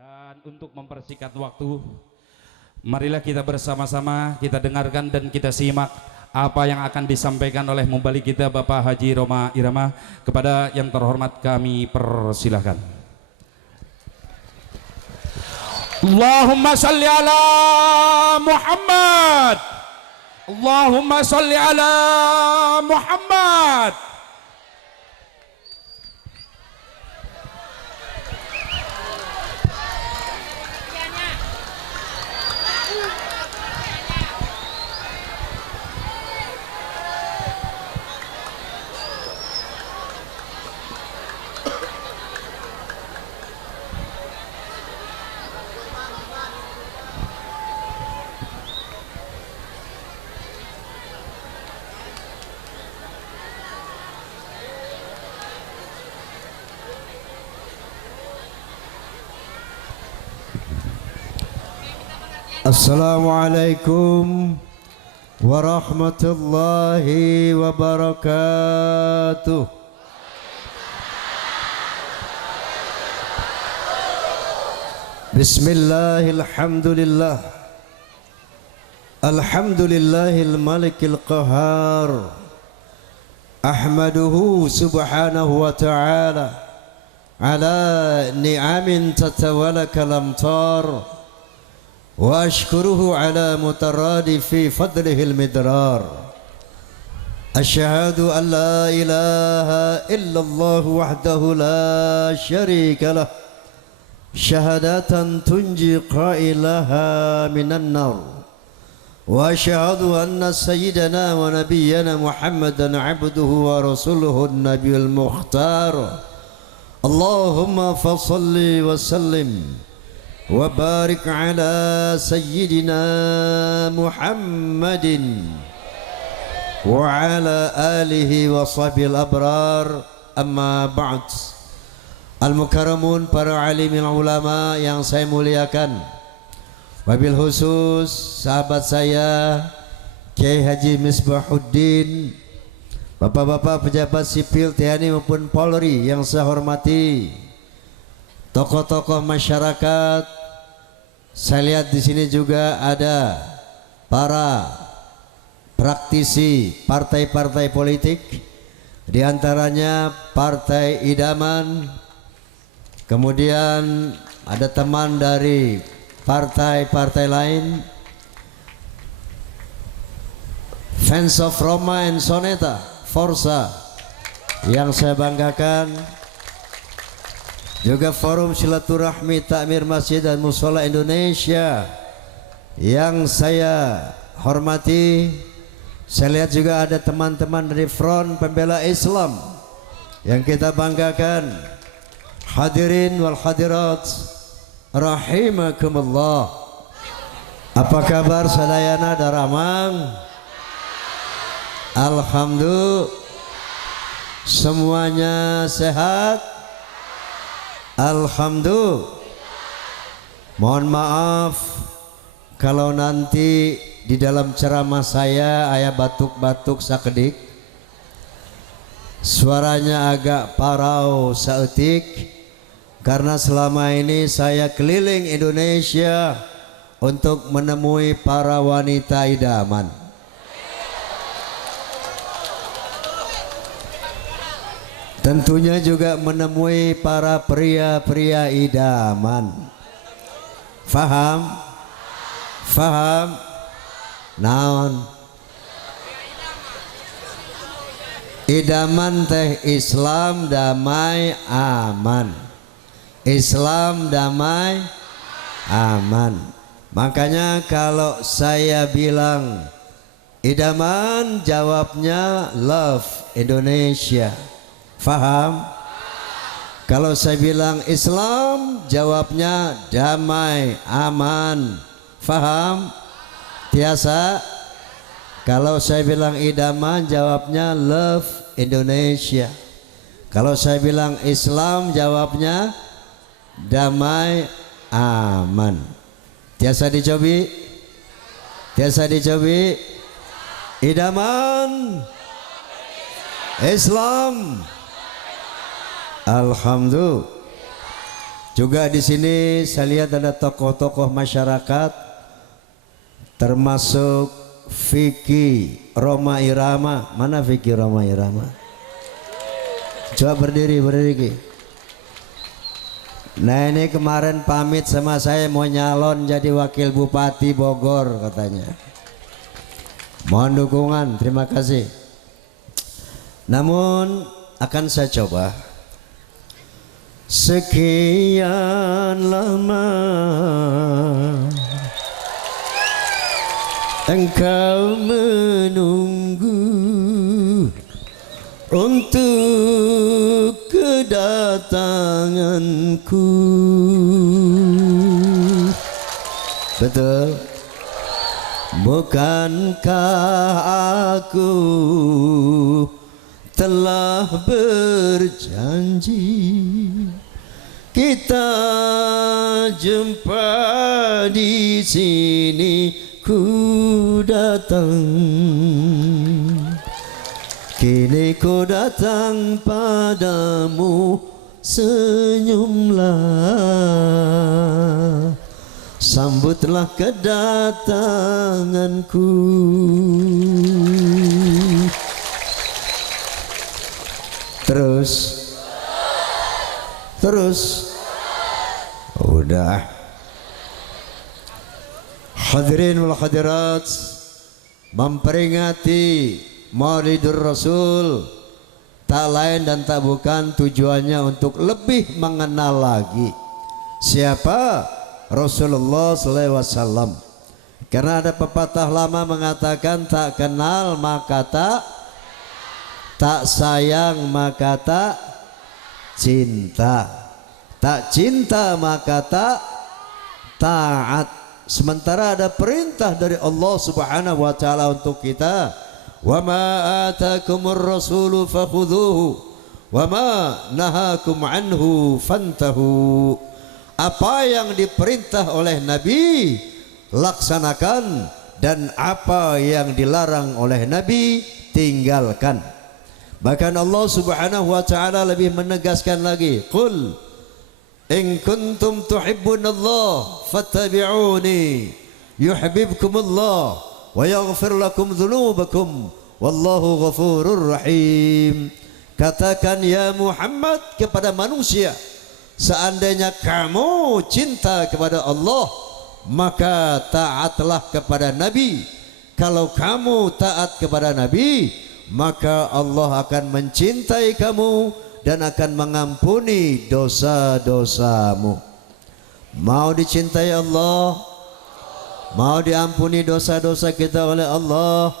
Dan untuk mempersingkat waktu, marilah kita bersama-sama kita dengarkan dan kita simak apa yang akan disampaikan oleh mubalik kita Bapak Haji Roma Irama. Kepada yang terhormat kami persilahkan. Allahumma salli ala Muhammad. Allahumma salli ala Muhammad. Assalamualaikum warahmatullahi wabarakatuh. Bismillahirrahmanirrahim. Alhamdulillahil malikil qahar. Ahmaduhu subhanahu wa ta'ala ala ni'amin tatawalaka lamtar. وأشكره على مترادف فضله المدرار. أشهد أن لا إله إلا الله وحده لا شريك له شهادة تنجي قائلها من النار. وأشهد أن سيدنا ونبينا محمدا عبده ورسوله النبي المختار. اللهم فصل وسلم وبارك على سيدنا محمد وعلى آله وصحبه الأبرار. أما بعد. Al-Mukarramun, para alim ulama yang saya muliakan, wabil khusus sahabat saya Kiai Haji Misbahuddin, bapak-bapak pejabat sipil TNI maupun Polri yang saya hormati, tokoh-tokoh masyarakat. Saya lihat di sini juga ada para praktisi partai-partai politik, di antaranya Partai Idaman. Kemudian ada teman dari partai-partai lain, Fans of Roma and Soneta, Forza, yang saya banggakan. Juga Forum Silaturahmi Takmir Masjid dan Mushola Indonesia yang saya hormati. Saya lihat juga ada teman-teman dari Front Pembela Islam yang kita banggakan. Hadirin wal hadirat rahimakumullah. Apa kabar sadayana daramang? Alhamdulillah. Semuanya sehat? Alhamdulillah. Mohon maaf kalau nanti di dalam ceramah saya aya batuk-batuk sakedik, suaranya agak parau saeutik, karena selama ini saya keliling Indonesia untuk menemui para wanita idaman. Tentunya juga menemui para pria-pria idaman. Faham? Faham? Naon? Idaman teh Islam damai aman. Islam damai aman. Makanya kalau saya bilang idaman, jawabnya love Indonesia. Faham? Kalau saya bilang Islam, jawabnya damai, aman. Faham? Tiasa? Kalau saya bilang idaman, jawabnya love Indonesia. Kalau saya bilang Islam, jawabnya damai, aman. Tiasa dicobi? Tiasa dicobi? Idaman, Islam, alhamdulillah. Juga di sini saya lihat ada tokoh-tokoh masyarakat termasuk Vicky Roma Irama. Mana Vicky Roma Irama? Coba berdiri Ki. Nah ini kemarin pamit sama saya mau nyalon jadi wakil bupati Bogor katanya. Mohon dukungan, terima kasih. Namun akan saya coba. Sekian lama engkau menunggu untuk kedatanganku. Betul? Bukankah aku telah berjanji kita jumpa di sini, ku datang. Kini ku datang padamu, senyumlah, sambutlah kedatanganku. Terus udah. Hadirin wal hadirat, memperingati Maulidur Rasul tak lain dan tak bukan tujuannya untuk lebih mengenal lagi siapa Rasulullah SAW. Karena ada pepatah lama mengatakan tak kenal maka tak sayang maka tak cinta, tak cinta maka tak taat. Sementara ada perintah dari Allah Subhanahu wa taala untuk kita, wa ma atakumur rasulu fakhudhuhu wa ma nahakum anhu fantahu. Apa yang diperintah oleh Nabi laksanakan, dan apa yang dilarang oleh Nabi tinggalkan. Bahkan Allah Subhanahu wa taala lebih menegaskan lagi, qul in kuntum tuhibbunallah fattabi'uni yuhibbukumullah wa yaghfir lakum dzunubakum wallahu ghafurur rahim. Katakan ya Muhammad kepada manusia, seandainya kamu cinta kepada Allah, maka taatlah kepada Nabi. Kalau kamu taat kepada Nabi, maka Allah akan mencintai kamu dan akan mengampuni dosa-dosamu. Mau dicintai Allah, mau diampuni dosa-dosa kita oleh Allah,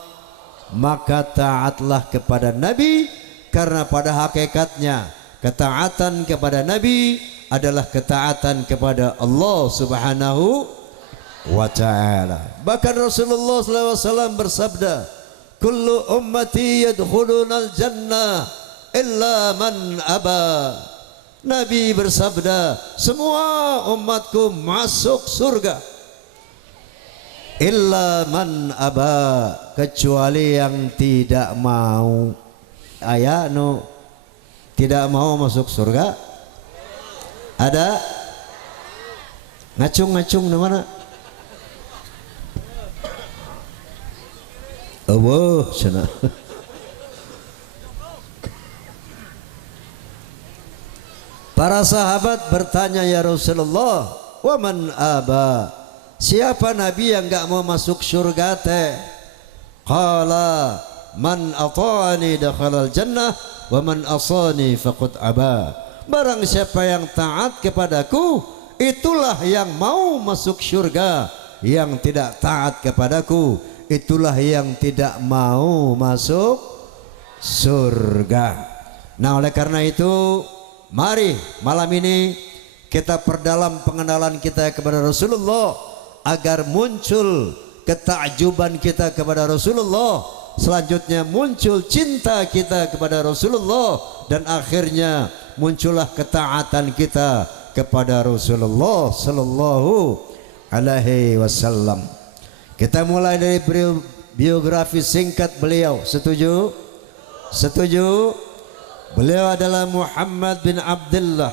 maka taatlah kepada Nabi. Karena pada hakikatnya ketaatan kepada Nabi adalah ketaatan kepada Allah Subhanahu wa ta'ala. Bahkan Rasulullah SAW bersabda, kullu ummati yadkhulunal jannah illa man aba. Nabi bersabda, semua umatku masuk surga illa man aba, kecuali yang tidak mau. Aya nu tidak mau masuk surga? Ada? Ngacung-ngacung di mana? Oh, sana. Para sahabat bertanya, ya Rasulullah, wa man aba, siapa nabi yang enggak mau masuk surga teh? Qala man ata'ani dakhalal jannah wa man asani faqad aba. Barang siapa yang taat kepadaku, itulah yang mau masuk surga. Yang tidak taat kepadaku, itulah yang tidak mau masuk surga. Nah, oleh karena itu, mari malam ini kita perdalam pengenalan kita kepada Rasulullah agar muncul ketakjuban kita kepada Rasulullah, selanjutnya muncul cinta kita kepada Rasulullah, dan akhirnya muncullah ketaatan kita kepada Rasulullah sallallahu alaihi wasallam. Kita mulai dari biografi singkat beliau. Setuju? Setuju? Beliau adalah Muhammad bin Abdullah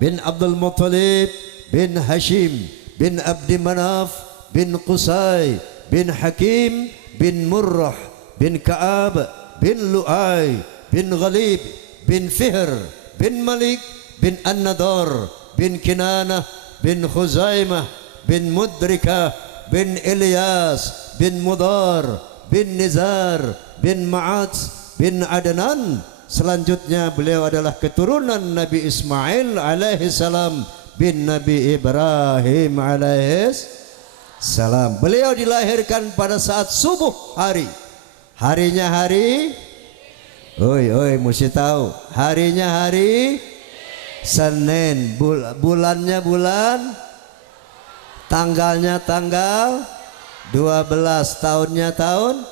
bin Abdul Muttalib bin Hashim bin Abdi Manaf bin Qusay bin Hakim bin Murrah bin Ka'ab bin Lu'ay bin Ghalib bin Fihr bin Malik bin An-Nadar bin Kinanah bin Khuzaimah bin Mudrikah bin Ilyas bin Mudar bin Nizar bin Ma'ad bin Adnan. Selanjutnya beliau adalah keturunan Nabi Ismail alaihi salam bin Nabi Ibrahim alaihi salam. Beliau dilahirkan pada saat subuh hari. Harinya hari, oi mesti tahu. Harinya hari Senin, bulannya bulan, tanggalnya tanggal 12, tahunnya tahun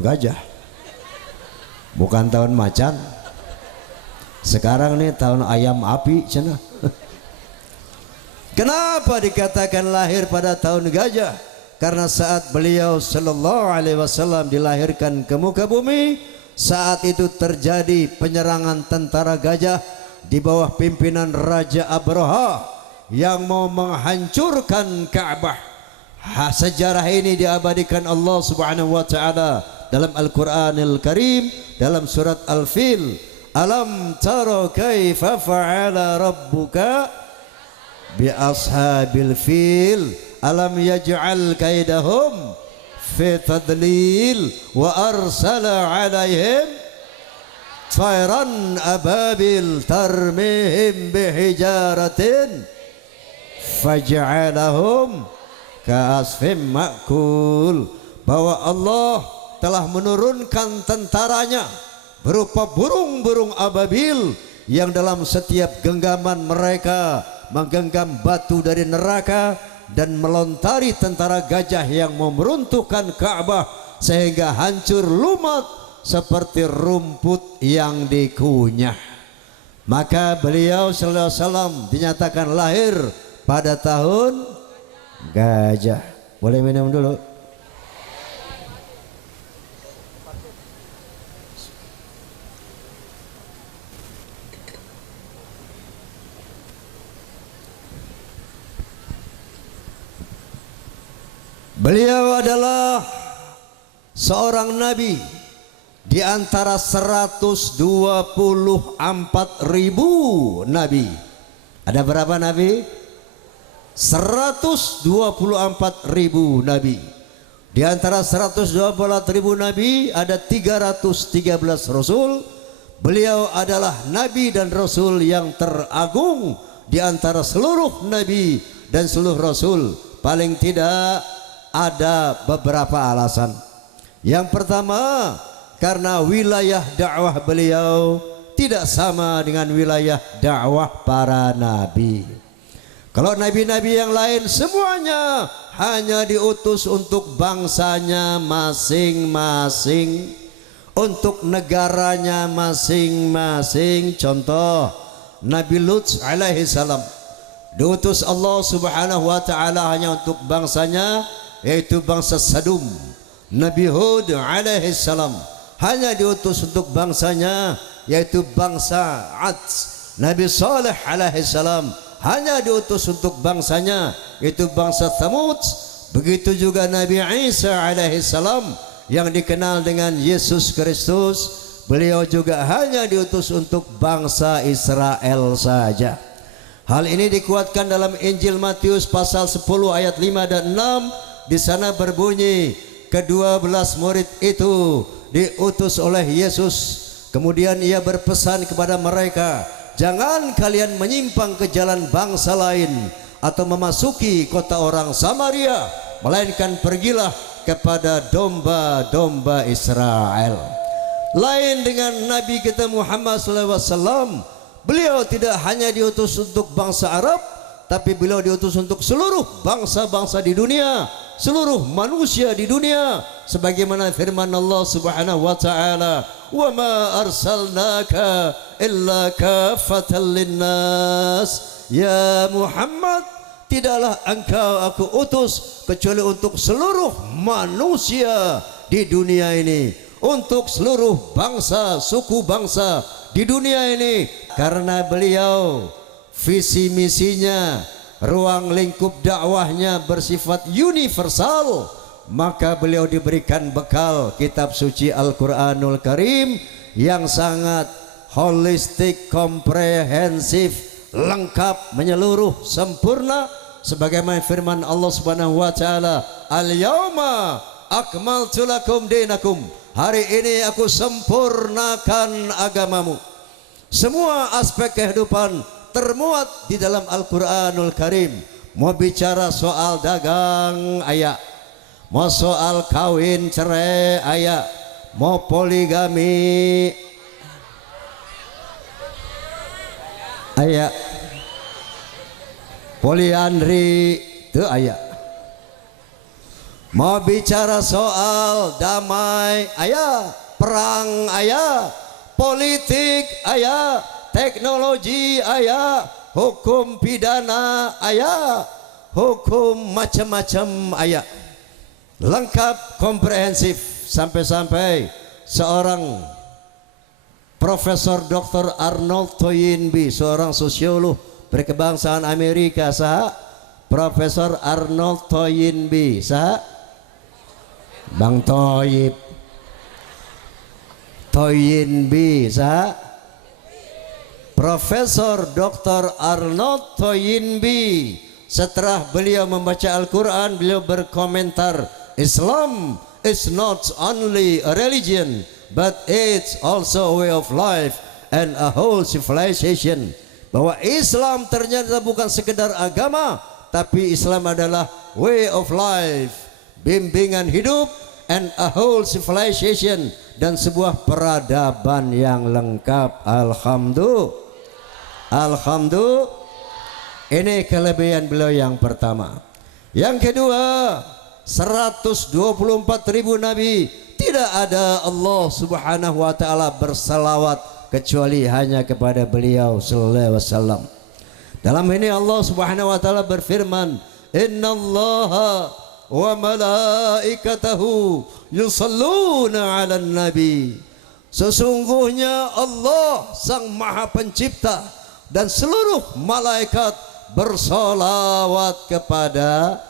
gajah. Bukan tahun macan. Sekarang nih tahun ayam api cina. Kenapa dikatakan lahir pada tahun gajah? Karena saat beliau sallallahu alaihi wasallam dilahirkan ke muka bumi, saat itu terjadi penyerangan tentara gajah di bawah pimpinan Raja Abraha yang mau menghancurkan Ka'bah. Sejarah ini diabadikan Allah Subhanahu wa taala dalam Al-Qur'anil Karim dalam surat Al-Fil. Alam tara kaifa fa'ala rabbuka bi ashabil fil alam yaj'al kaidahum fi tadlil wa arsala 'alaihim tayran ababil tarmihim bihijaratin faj'alahum ka'asfim ma'kul. Bahwa Allah telah menurunkan tentaranya berupa burung-burung ababil yang dalam setiap genggaman mereka menggenggam batu dari neraka dan melontari tentara gajah yang mau meruntuhkan Ka'bah sehingga hancur lumat seperti rumput yang dikunyah. Maka beliau sallallahu alaihi wasallam dinyatakan lahir pada tahun gajah. Boleh minum dulu. Beliau adalah seorang nabi di antara 124.000 nabi. Ada berapa nabi? 124.000 nabi. Di antara 124.000 nabi ada 313 rasul. Beliau adalah nabi dan rasul yang teragung di antara seluruh nabi dan seluruh rasul. Paling tidak ada beberapa alasan. Yang pertama, karena wilayah dakwah beliau tidak sama dengan wilayah dakwah para nabi. Kalau nabi-nabi yang lain semuanya hanya diutus untuk bangsanya masing-masing, untuk negaranya masing-masing. Contoh, Nabi Lut alaihi salam diutus Allah Subhanahu wa taala hanya untuk bangsanya, yaitu bangsa Sadum. Nabi Hud alaihi salam hanya diutus untuk bangsanya, yaitu bangsa Ad. Nabi Saleh alaihi salam hanya diutus untuk bangsanya, yaitu bangsa Thamud. Begitu juga Nabi Isa alaihi salam yang dikenal dengan Yesus Kristus, beliau juga hanya diutus untuk bangsa Israel saja. Hal ini dikuatkan dalam Injil Matius pasal 10 ayat 5 dan 6. Di sana berbunyi, ke-12 murid itu diutus oleh Yesus. Kemudian ia berpesan kepada mereka, jangan kalian menyimpang ke jalan bangsa lain atau memasuki kota orang Samaria, melainkan pergilah kepada domba-domba Israel. Lain dengan Nabi kita Muhammad SAW, beliau tidak hanya diutus untuk bangsa Arab, tapi beliau diutus untuk seluruh bangsa-bangsa di dunia, seluruh manusia di dunia, sebagaimana firman Allah Subhanahu wa taala, "Wa ma arsalnaka illa kaffatan linnas." Ya Muhammad, tidaklah engkau aku utus kecuali untuk seluruh manusia di dunia ini, untuk seluruh bangsa, suku bangsa di dunia ini. Karena beliau visi misinya, ruang lingkup dakwahnya bersifat universal, maka beliau diberikan bekal kitab suci Al-Quranul Karim yang sangat holistik, komprehensif, lengkap, menyeluruh, sempurna, sebagaimana firman Allah Subhanahu wa taala, "Al-yauma akmaltu lakum dinakum." Hari ini aku sempurnakan agamamu. Semua aspek kehidupan termuat di dalam Al-Quranul Karim. Mau bicara soal dagang, ayat. Mau soal kawin cerai, ayat. Mau poligami, ayat. Poliandri, itu ayat. Mau bicara soal damai, ayat. Perang, ayat. Politik, ayat. Teknologi, ayat. Hukum pidana, ayat. Hukum macam-macam, ayat. Lengkap, komprehensif. Sampai-sampai seorang Profesor Dr. Arnold Toynbee, seorang sosiolog berkebangsaan Amerika, sah Profesor Arnold Toynbee, sah Bang Toyib Toynbee, sah Profesor Dr. Arnold Toynbee. Setelah beliau membaca Al-Quran, beliau berkomentar, Islam is not only a religion, but it's also a way of life and a whole civilization. Bahwa Islam ternyata bukan sekedar agama, tapi Islam adalah way of life, bimbingan hidup, and a whole civilization, dan sebuah peradaban yang lengkap. Alhamdulillah. Ini kelebihan beliau yang pertama. Yang kedua, 124.000 nabi, tidak ada Allah Subhanahu wa taala bersalawat kecuali hanya kepada beliau sallallahu alaihi wasallam. Dalam ini Allah Subhanahu wa taala berfirman, "Innallaha wa malaikatahu yusalluna 'alan nabi." Sesungguhnya Allah Sang Maha Pencipta dan seluruh malaikat bersolawat kepada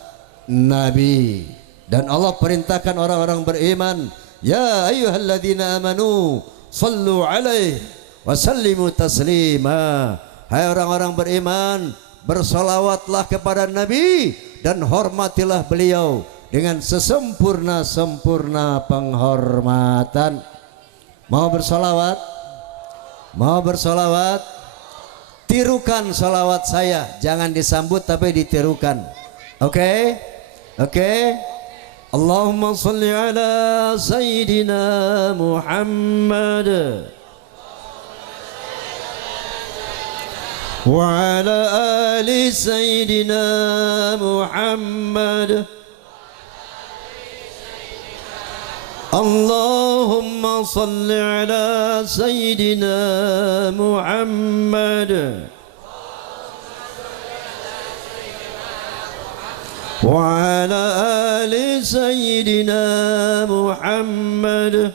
Nabi. Dan Allah perintahkan orang-orang beriman, ya ayyuhalladzina amanu sallu alaihi wa sallimu taslima. Hai orang-orang beriman, bersolawatlah kepada Nabi dan hormatilah beliau dengan sesempurna-sempurna penghormatan. Mau bersolawat? Mau bersolawat? Tirukan solawat saya, jangan disambut tapi ditirukan. Oke? Oke? Allahumma salli ala Sayyidina Muhammad wa ala ali Sayyidina Muhammad. Allahumma salli ala Sayyidina Muhammad wa ala ali Sayyidina Muhammad.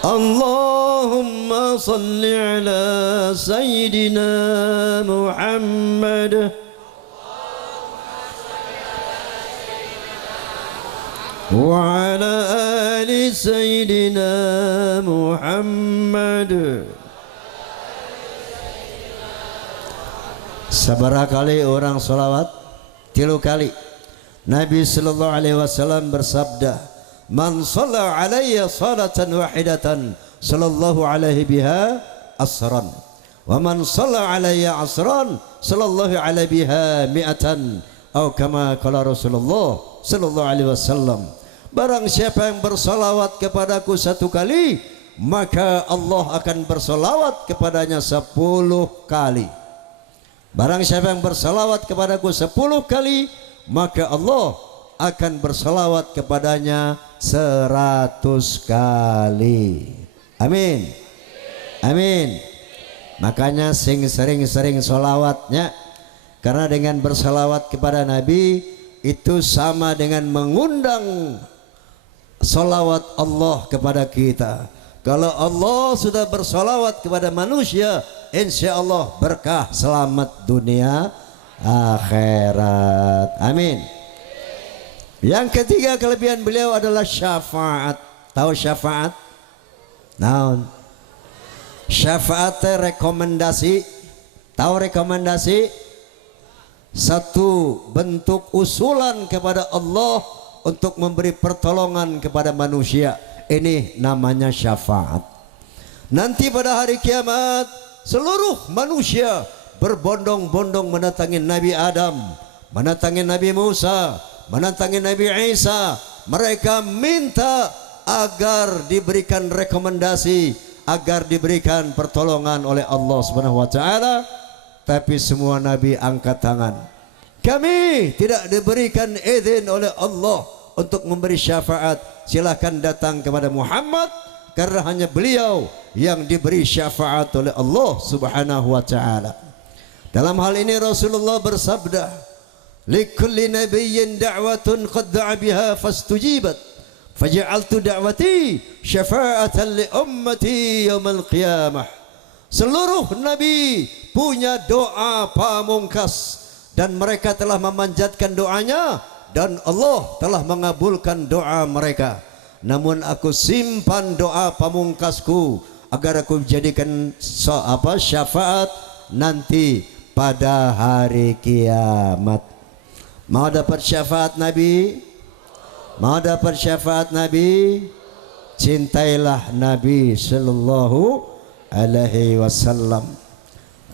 Allahumma salli ala Sayyidina Muhammad wa ala ali Sayyidina Muhammad. Seberapa kali orang salawat? 3 kali. Nabi sallallahu alaihi wasallam bersabda, "Man shalla alayya salatan wahidatan sallallahu alaihi biha asran, wa man shalla alayya asran sallallahu alaihi biha mi'atan." Atau kama qala Rasulullah sallallahu alaihi wasallam. Barang siapa yang bersalawat kepadaku 1 kali, maka Allah akan bersalawat kepadanya 10 kali. Barang siapa yang bersalawat kepadaku 10 kali, maka Allah akan bersalawat kepadanya 100 kali. Amin. Amin. Makanya sering-sering salawatnya, karena dengan bersalawat kepada Nabi itu sama dengan mengundang salawat Allah kepada kita. Kalau Allah sudah bersolawat kepada manusia, insya Allah berkah selamat dunia akhirat. Amin. Yang ketiga kelebihan beliau adalah syafaat. Tahu syafaat? Naon? Syafaat rekomendasi. Tahu rekomendasi? Satu bentuk usulan kepada Allah untuk memberi pertolongan kepada manusia. Ini namanya syafaat. Nanti pada hari kiamat seluruh manusia berbondong-bondong mendatangi Nabi Adam, mendatangi Nabi Musa, mendatangi Nabi Isa. Mereka minta agar diberikan rekomendasi, agar diberikan pertolongan oleh Allah Subhanahu wa taala. Tapi semua nabi angkat tangan. Kami tidak diberikan izin oleh Allah untuk memberi syafaat. Silakan datang kepada Muhammad, karena hanya beliau yang diberi syafaat oleh Allah Subhanahu wa taala. Dalam hal ini Rasulullah bersabda, "Likulli nabiyyin da'watun qad da'a biha fastujibat, faj'altu da'wati syafa'atan li ummati yaumil qiyamah." Seluruh nabi punya doa pamungkas dan mereka telah memanjatkan doanya dan Allah telah mengabulkan doa mereka. Namun aku simpan doa pamungkasku agar aku jadikan syafaat nanti pada hari kiamat. Mau dapat syafaat Nabi? Mau dapat syafaat Nabi? Cintailah Nabi sallallahu alaihi wasallam.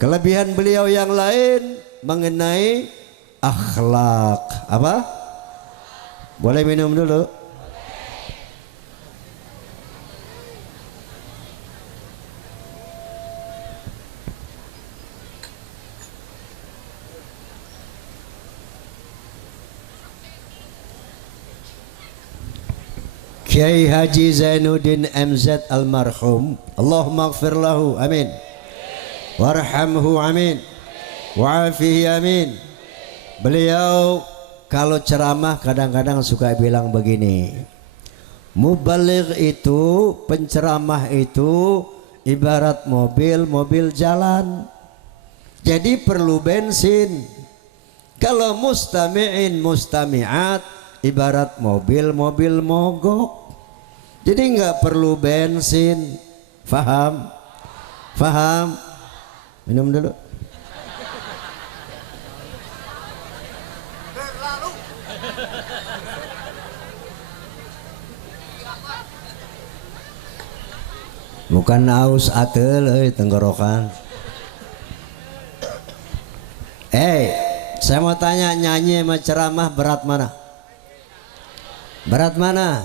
Kelebihan beliau yang lain mengenai akhlak. Apa? Boleh minum dulu? Kiai Haji Zainuddin MZ almarhum, Allahumma ighfir lahu, amin. Warhamhu, amin. Wa'afihi, amin. Beliau kalau ceramah kadang-kadang suka bilang begini, mubaligh itu, penceramah itu ibarat mobil jalan, jadi perlu bensin. Kalau mustami'in mustami'at ibarat mobil mogok, jadi nggak perlu bensin. Faham? Faham? Minum dulu. Bukan aus atel tenggorokan. Saya mau tanya, nyanyi sama ceramah berat mana? Berat mana?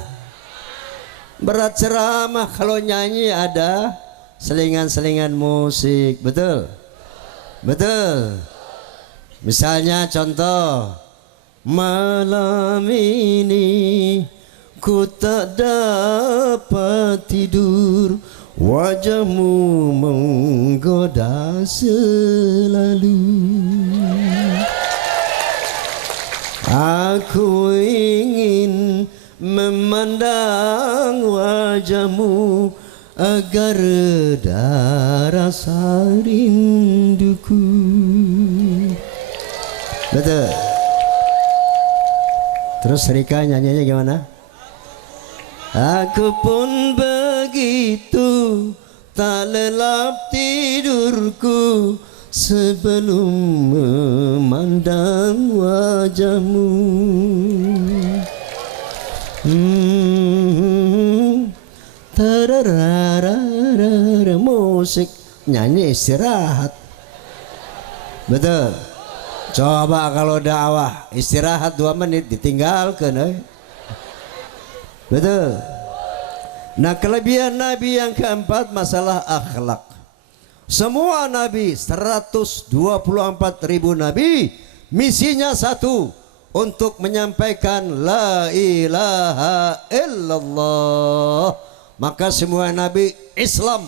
Berat ceramah. Kalau nyanyi ada selingan-selingan musik, betul? Betul. Misalnya contoh, malam ini ku tak dapat tidur, wajahmu menggoda selalu. Aku ingin memandang wajahmu agar reda rasa rinduku. Betul. Terus Rika nyanyinya gimana? Aku pun begitu, tak lelap tidurku sebelum memandang wajahmu. Tarararara, musik, nyanyi istirahat. Betul. Coba kalau dakwah istirahat 2 menit ditinggalkan. Betul. Nah, kelebihan Nabi yang keempat masalah akhlak. Semua Nabi, 124.000 Nabi, misinya satu, untuk menyampaikan la ilaha illallah. Maka semua Nabi Islam,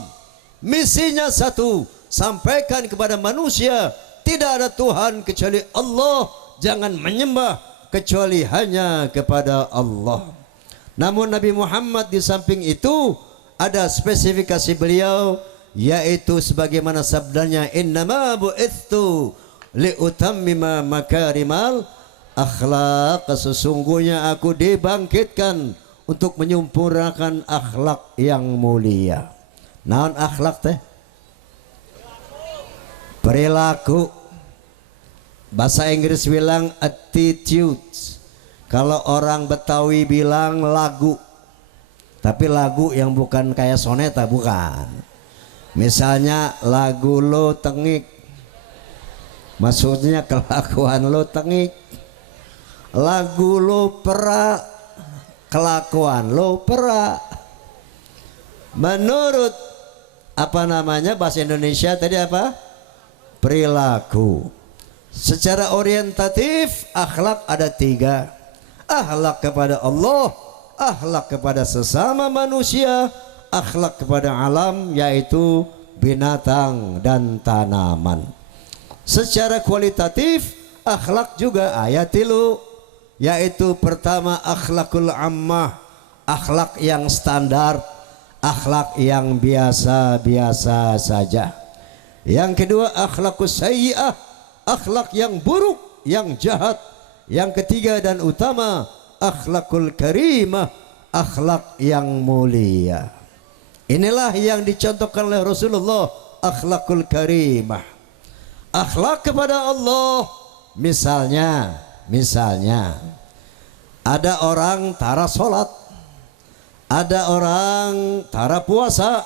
misinya satu, sampaikan kepada manusia tidak ada Tuhan kecuali Allah, jangan menyembah kecuali hanya kepada Allah. Namun Nabi Muhammad di samping itu ada spesifikasi beliau, yaitu sebagaimana sabdanya, innama bu'ithu liutammima makarimal akhlak, sesungguhnya aku dibangkitkan untuk menyempurnakan akhlak yang mulia. Naon akhlak teh? Perilaku. Bahasa Inggris bilang attitudes. Kalau orang Betawi bilang lagu. Tapi lagu yang bukan kayak soneta, bukan. Misalnya lagu lo tengik, maksudnya kelakuan lo tengik. Lagu lo perak, kelakuan lo perak. Menurut apa namanya bahasa Indonesia tadi apa? Perilaku. Secara orientatif akhlak ada 3. Akhlak kepada Allah, akhlak kepada sesama manusia, akhlak kepada alam yaitu binatang dan tanaman. Secara kualitatif akhlak juga ayat 3, yaitu pertama akhlakul ammah, akhlak yang standar, akhlak yang biasa-biasa saja. Yang kedua akhlakus sayyi'ah, akhlak yang buruk, yang jahat. Yang ketiga dan utama akhlakul karimah, akhlak yang mulia. Inilah yang dicontohkan oleh Rasulullah, akhlakul karimah. Akhlak kepada Allah, misalnya ada orang tara sholat, ada orang tara puasa.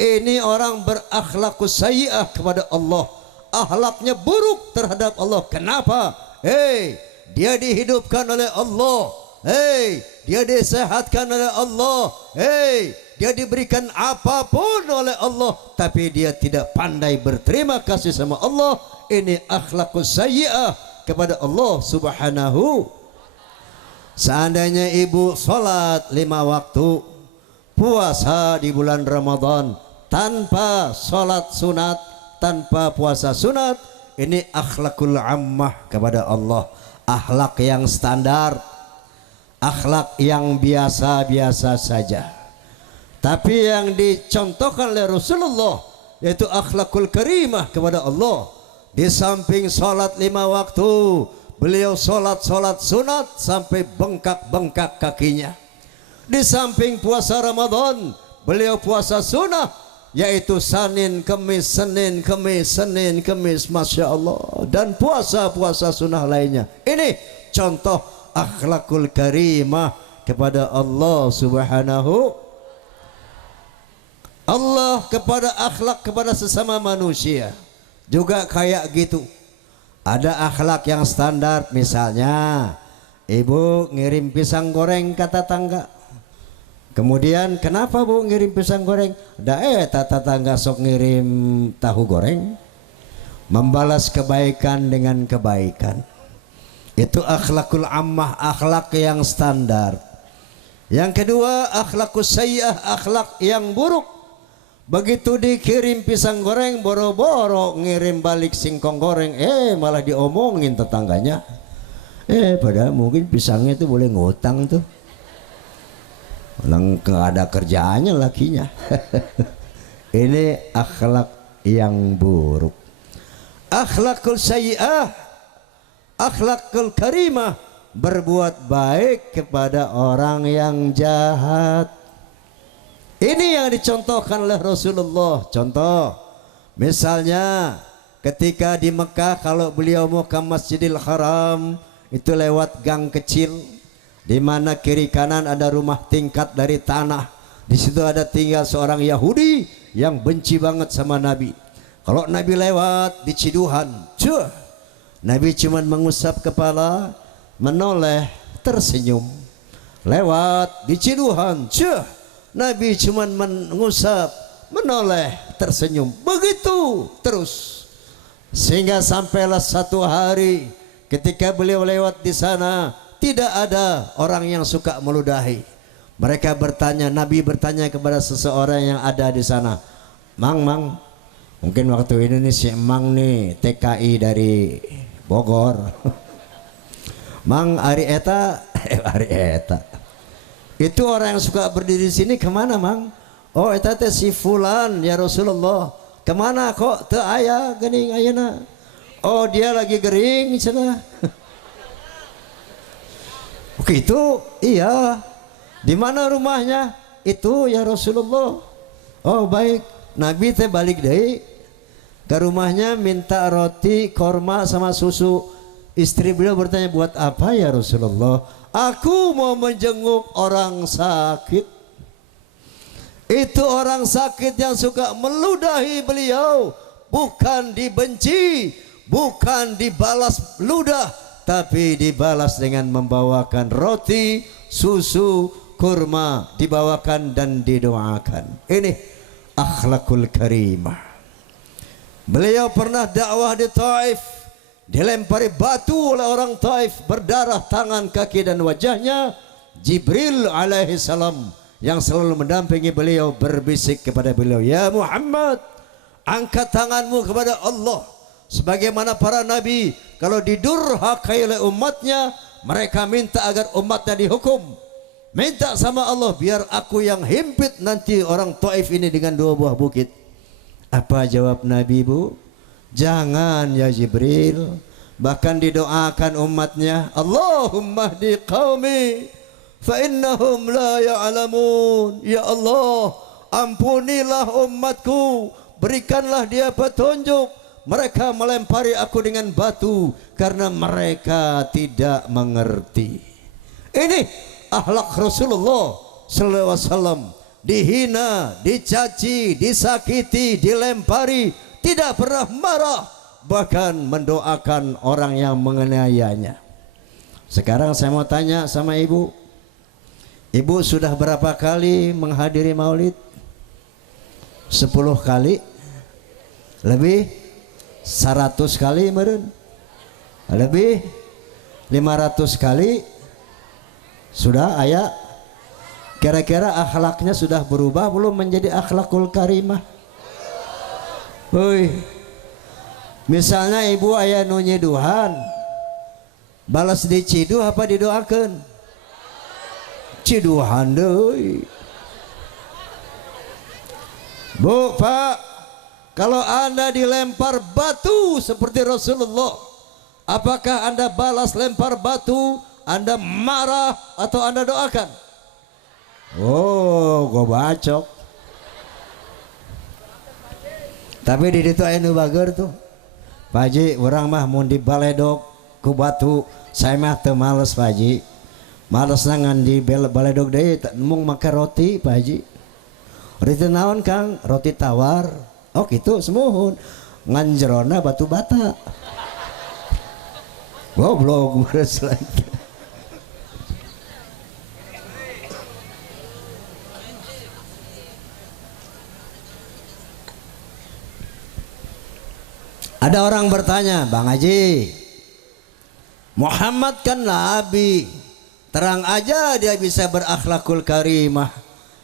Ini orang berakhlakus sayyi'ah kepada Allah, akhlaknya buruk terhadap Allah. Kenapa? Dia dihidupkan oleh Allah, dia disehatkan oleh Allah, dia diberikan apapun oleh Allah, tapi dia tidak pandai berterima kasih sama Allah. Ini akhlakus sayyi'ah kepada Allah subhanahu. Seandainya ibu sholat 5 waktu, puasa di bulan Ramadan tanpa sholat sunat, tanpa puasa sunat, ini akhlakul ammah kepada Allah, akhlak yang standar, akhlak yang biasa-biasa saja. Tapi yang dicontohkan oleh Rasulullah yaitu akhlakul karimah kepada Allah. Di samping sholat 5 waktu, beliau sholat sunat sampai bengkak-bengkak kakinya. Di samping puasa Ramadan, beliau puasa sunnah, yaitu Senin Kemis, Senin Kemis, Senin Kemis, Masya Allah. Dan puasa-puasa sunnah lainnya. Ini contoh akhlakul karimah kepada Allah subhanahu. Allah kepada akhlak kepada sesama manusia juga kayak gitu. Ada akhlak yang standar, misalnya ibu ngirim pisang goreng ke tetangga. Kemudian kenapa bu ngirim pisang goreng? Tetangga sok ngirim tahu goreng. Membalas kebaikan dengan kebaikan. Itu akhlakul ammah, akhlak yang standar. Yang kedua akhlakus sayyi'ah, akhlak yang buruk. Begitu dikirim pisang goreng, boro-boro ngirim balik singkong goreng, malah diomongin tetangganya. Padahal mungkin pisangnya itu boleh ngutang tuh. Nggak ada kerjaannya lakinya. Ini akhlak yang buruk. Akhlakul sayyi'ah, akhlakul karimah, berbuat baik kepada orang yang jahat. Ini yang dicontohkan oleh Rasulullah. Contoh, misalnya ketika di Mekah, kalau beliau mau ke Masjidil Haram, itu lewat gang kecil, di mana kiri kanan ada rumah tingkat dari tanah. Di situ ada tinggal seorang Yahudi yang benci banget sama Nabi. Kalau Nabi lewat di Ciduhan, Nabi cuma mengusap kepala, menoleh, tersenyum. Lewat di Ciduhan, Nabi cuma mengusap, menoleh, tersenyum. Begitu terus. Sehingga sampailah satu hari ketika beliau lewat di sana, tidak ada orang yang suka meludahi. Mereka bertanya, Nabi bertanya kepada seseorang yang ada di sana, Mang, mungkin waktu ini nih si Mang nih TKI dari Bogor. Mang Ari Eta, itu orang yang suka berdiri di sini kemana Mang? Oh eta teh si fulan ya Rasulullah. Kemana kok teu aya geuning ayeuna? Oh dia lagi gering cenah. Begitu, iya. Di mana rumahnya? Itu ya Rasulullah. Oh baik, Nabi teh balik deui ke rumahnya minta roti, korma sama susu. Istri beliau bertanya, buat apa ya Rasulullah? Aku mau menjenguk orang sakit. Itu orang sakit yang suka meludahi beliau, bukan dibenci, bukan dibalas ludah, tapi dibalas dengan membawakan roti, susu, kurma, dibawakan dan didoakan. Ini akhlakul karimah. Beliau pernah dakwah di Taif, dilempari batu oleh orang Taif, berdarah tangan, kaki dan wajahnya. Jibril alaihi salam yang selalu mendampingi beliau berbisik kepada beliau, ya Muhammad, angkat tanganmu kepada Allah. Sebagaimana para nabi kalau didurhakai oleh umatnya, mereka minta agar umatnya dihukum. Minta sama Allah, biar aku yang himpit nanti orang Taif ini dengan 2 buah bukit. Apa jawab Nabi, Bu? Jangan ya Jibril. Bahkan didoakan umatnya, Allahumma hdi qaumi fa innahum la ya'lamun. Ya Allah, ampunilah umatku, berikanlah dia petunjuk. Mereka melempari aku dengan batu karena mereka tidak mengerti. Ini akhlak Rasulullah sallallahu alaihi wasallam. Dihina, dicaci, disakiti, dilempari, tidak pernah marah, bahkan mendoakan orang yang menganiayanya. Sekarang saya mau tanya sama ibu, ibu sudah berapa kali menghadiri maulid? 10 kali? Lebih? 100 kali meren? Lebih? 500 kali? Sudah ayah? Kira-kira akhlaknya sudah berubah belum menjadi akhlakul karimah? Woi, misalnya ibu ayah nu nyiduhan, balas diciduh apa didoakan? Ciduhan deui. Bu, Pak, kalau anda dilempar batu seperti Rasulullah, apakah anda balas lempar batu, anda marah atau anda doakan? Oh, gua bacok. Tapi di situ aya nu bager tuh. Pak Haji, urang mah mun dibaledog ku batu, saya mah teu males Pak Haji. Males nangan di baledog deui, mung make roti Pak Haji. Roti naon Kang? Roti tawar. Oh gitu semuhun. Ngan jerona batu bata. Goblok beres lagi. Ada orang bertanya, Bang Haji, Muhammad kan nabi, terang aja dia bisa berakhlakul karimah.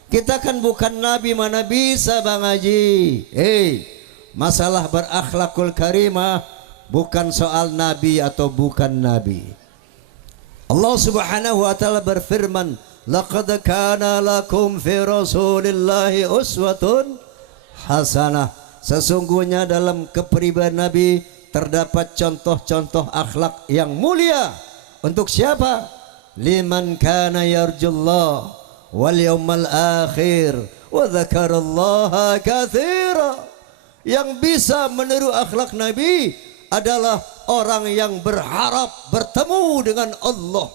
Kita kan bukan nabi, mana bisa Bang Haji. Masalah berakhlakul karimah bukan soal nabi atau bukan nabi. Allah Subhanahu wa taala berfirman, laqad kana lakum fi rasulillahi uswatun hasanah. Sesungguhnya dalam kepribadian Nabi terdapat contoh-contoh akhlak yang mulia. Untuk siapa? Liman kana yarjullah wal yawmal akhir wa dzakarallaha katsira. Yang bisa meniru akhlak Nabi adalah orang yang berharap bertemu dengan Allah.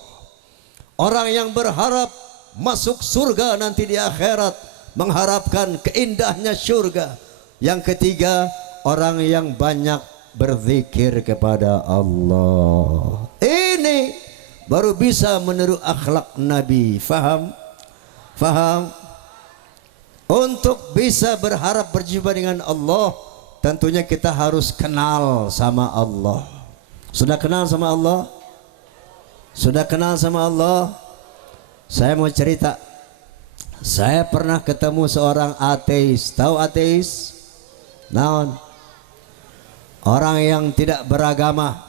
Orang yang berharap masuk surga nanti di akhirat, mengharapkan keindahnya surga. Yang ketiga, orang yang banyak berzikir kepada Allah. Ini baru bisa meniru akhlak Nabi. Faham? Faham? Untuk bisa berharap berjumpa dengan Allah, tentunya kita harus kenal sama Allah. Sudah kenal sama Allah? Sudah kenal sama Allah? Saya mau cerita. Saya pernah ketemu seorang ateis. Tahu ateis? Naon? Orang yang tidak beragama,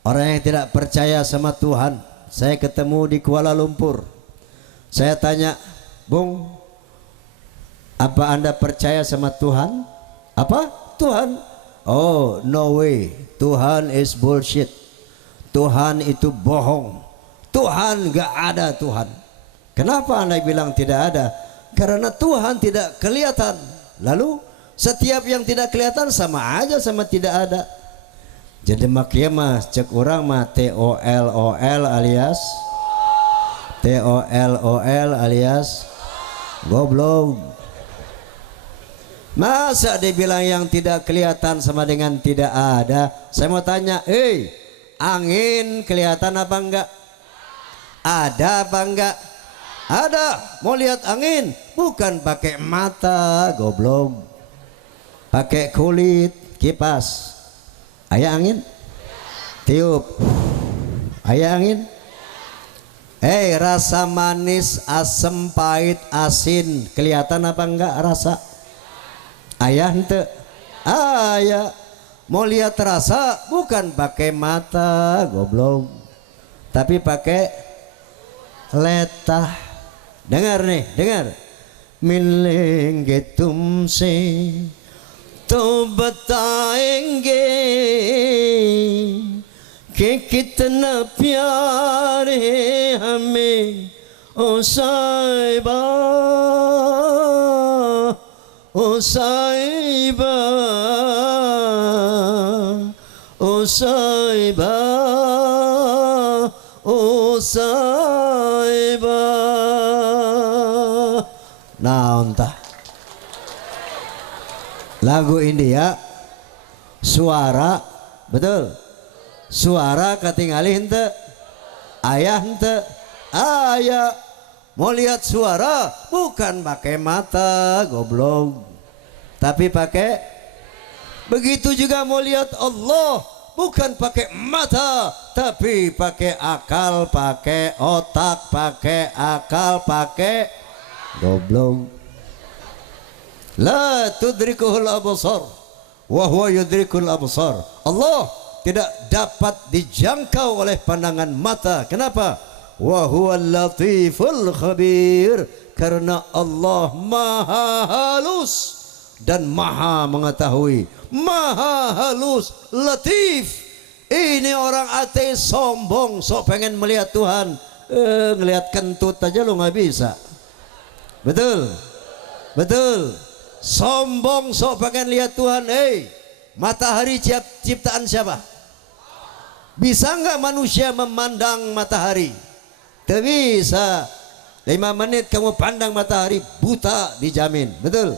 orang yang tidak percaya sama Tuhan. Saya ketemu di Kuala Lumpur. Saya tanya, Bung, Apa Anda percaya sama Tuhan? Apa? Tuhan? Oh, no way. Tuhan is bullshit. Tuhan itu bohong. Tuhan gak ada Tuhan. Kenapa Anda bilang tidak ada? Karena Tuhan tidak kelihatan. Lalu setiap yang tidak kelihatan sama aja sama tidak ada. Jadi makia mah cek orang mah TOLOL alias TOLOL alias goblok. Masa dibilang yang tidak kelihatan sama dengan tidak ada? Saya mau tanya, angin kelihatan apa enggak? Ada apa enggak? Ada. Mau lihat angin bukan pakai mata, goblok. Pakai kulit, kipas. Aya angin? Tiup. Aya angin? Rasa manis, asam, pahit, asin kelihatan apa enggak rasa? Ayah ente? Ayah. Mau lihat rasa bukan pakai mata, goblok. Tapi pakai letah. Dengar nih, dengar. Milenge tumse तो बताएंगे कि कितना प्यार है हमें ओ साहिबा ओ साहिबा ओ साहिबा ओ साहिबा. Nah, entah lagu India suara betul, suara ketinggali hente, ayah hente, ayah. Mau lihat suara bukan pakai mata, goblok, tapi pakai. Begitu juga mau lihat Allah bukan pakai mata, tapi pakai akal, pakai otak, pakai akal, pakai goblok. La tudrikuhul absar wa huwa yudrikul absar. Allah tidak dapat dijangkau oleh pandangan mata. Kenapa? Wa huwal latiful khabir. Karena Allah maha halus dan maha mengetahui. Maha halus, latif. Ini orang ateis sombong, sok pengen melihat Tuhan. Ngelihat kentut aja lo nggak bisa. Betul? Betul. Sombong sok pengen lihat Tuhan. Matahari ciptaan siapa? Bisa nggak manusia memandang matahari? Tidak bisa. 5 menit kamu pandang matahari buta dijamin. Betul?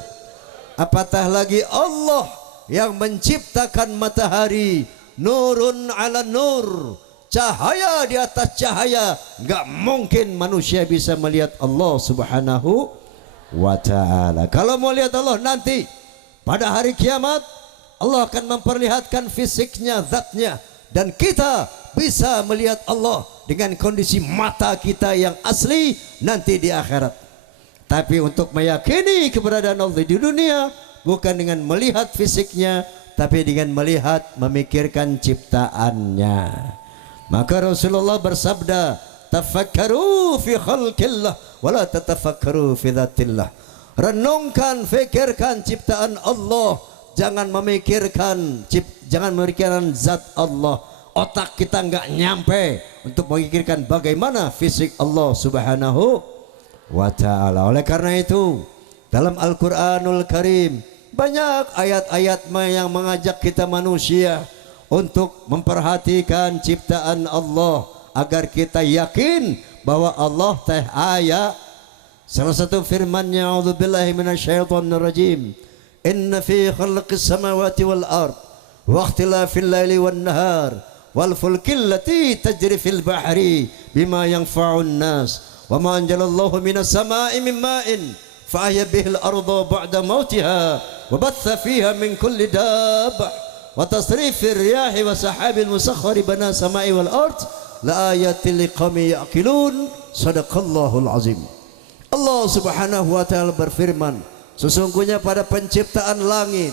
Apatah lagi Allah yang menciptakan matahari, nurun ala nur, cahaya di atas cahaya. Nggak mungkin manusia bisa melihat Allah subhanahu wa ta'ala. Kalau mau lihat Allah nanti pada hari kiamat, Allah akan memperlihatkan fisiknya, zatnya, dan kita bisa melihat Allah dengan kondisi mata kita yang asli nanti di akhirat. Tapi untuk meyakini keberadaan Allah di dunia bukan dengan melihat fisiknya, tapi dengan melihat, memikirkan ciptaannya. Maka Rasulullah bersabda, tafakkaru fi khalqillah wala tatafakkaru fi dzatillah. Renungkan, fikirkan ciptaan Allah, jangan memikirkan zat Allah. Otak kita enggak nyampe untuk memikirkan bagaimana fisik Allah subhanahu wa ta'ala. Oleh karena itu dalam Al-Quranul Karim banyak ayat-ayat yang mengajak kita manusia untuk memperhatikan ciptaan Allah agar kita yakin bahwa Allah teh aya. Salah satu firman-Nya, a'udzubillahi minasyaitonir rajim, inna fi khalqis samawati wal ard wa ikhtilafil laili wan nahar wal fulkil lati tajri fil bahri bima yanfa'un nas wa ma anjalallahu minas sama'i min ma'in fa ahya bihil arda ba'da mautiha wa batha fiha min kulli dabbah wa tasrifir riyahi wa sahabil musakhkhari bana sama'i wal ard la ayatil liqaumin ya'qilun. Sadaqallahul azim. Allah subhanahu wa ta'ala berfirman, sesungguhnya pada penciptaan langit,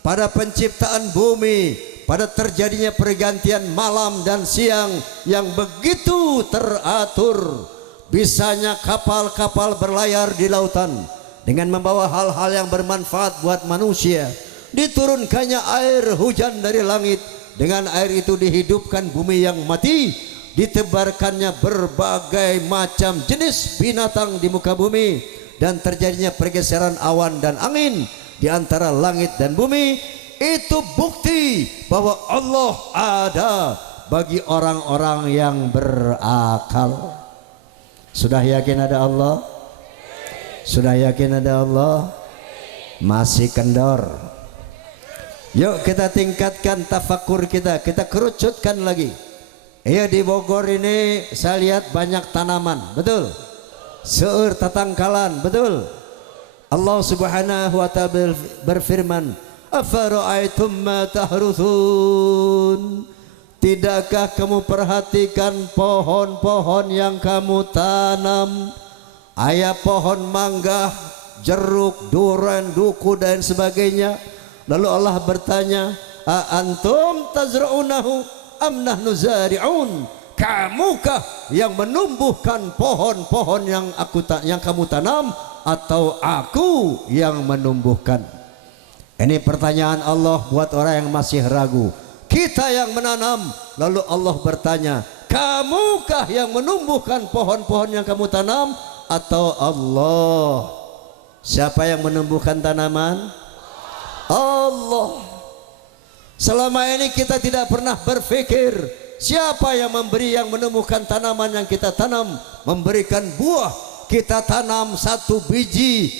pada penciptaan bumi, pada terjadinya pergantian malam dan siang yang begitu teratur, bisanya kapal-kapal berlayar di lautan, dengan membawa hal-hal yang bermanfaat buat manusia. Diturunkannya air hujan dari langit, dengan air itu dihidupkan bumi yang mati, ditebarkannya berbagai macam jenis binatang di muka bumi, dan terjadinya pergeseran awan dan angin di antara langit dan bumi. Itu bukti bahwa Allah ada bagi orang-orang yang berakal. Sudah yakin ada Allah? Sudah yakin ada Allah? Masih kendor? Yuk kita tingkatkan tafakur kita kerucutkan lagi. Iya, di Bogor ini saya lihat banyak tanaman, betul? Seueur tatangkalan, betul? Allah Subhanahu wa ta'ala berfirman, afara'aitum ma tahruthun, tidakkah kamu perhatikan pohon-pohon yang kamu tanam? Ayah pohon mangga, jeruk, durian, duku dan sebagainya. Lalu Allah bertanya, a antum tazra'unahu am nahnu zari'un, kamukah yang menumbuhkan pohon-pohon yang kamu tanam atau aku yang menumbuhkan? Ini pertanyaan Allah buat orang yang masih ragu. Kita yang menanam, lalu Allah bertanya, kamukah yang menumbuhkan pohon-pohon yang kamu tanam atau Allah? Siapa yang menumbuhkan tanaman? Allah. Selama ini kita tidak pernah berpikir siapa yang memberi, yang menumbuhkan tanaman yang kita tanam, memberikan buah. Kita tanam satu biji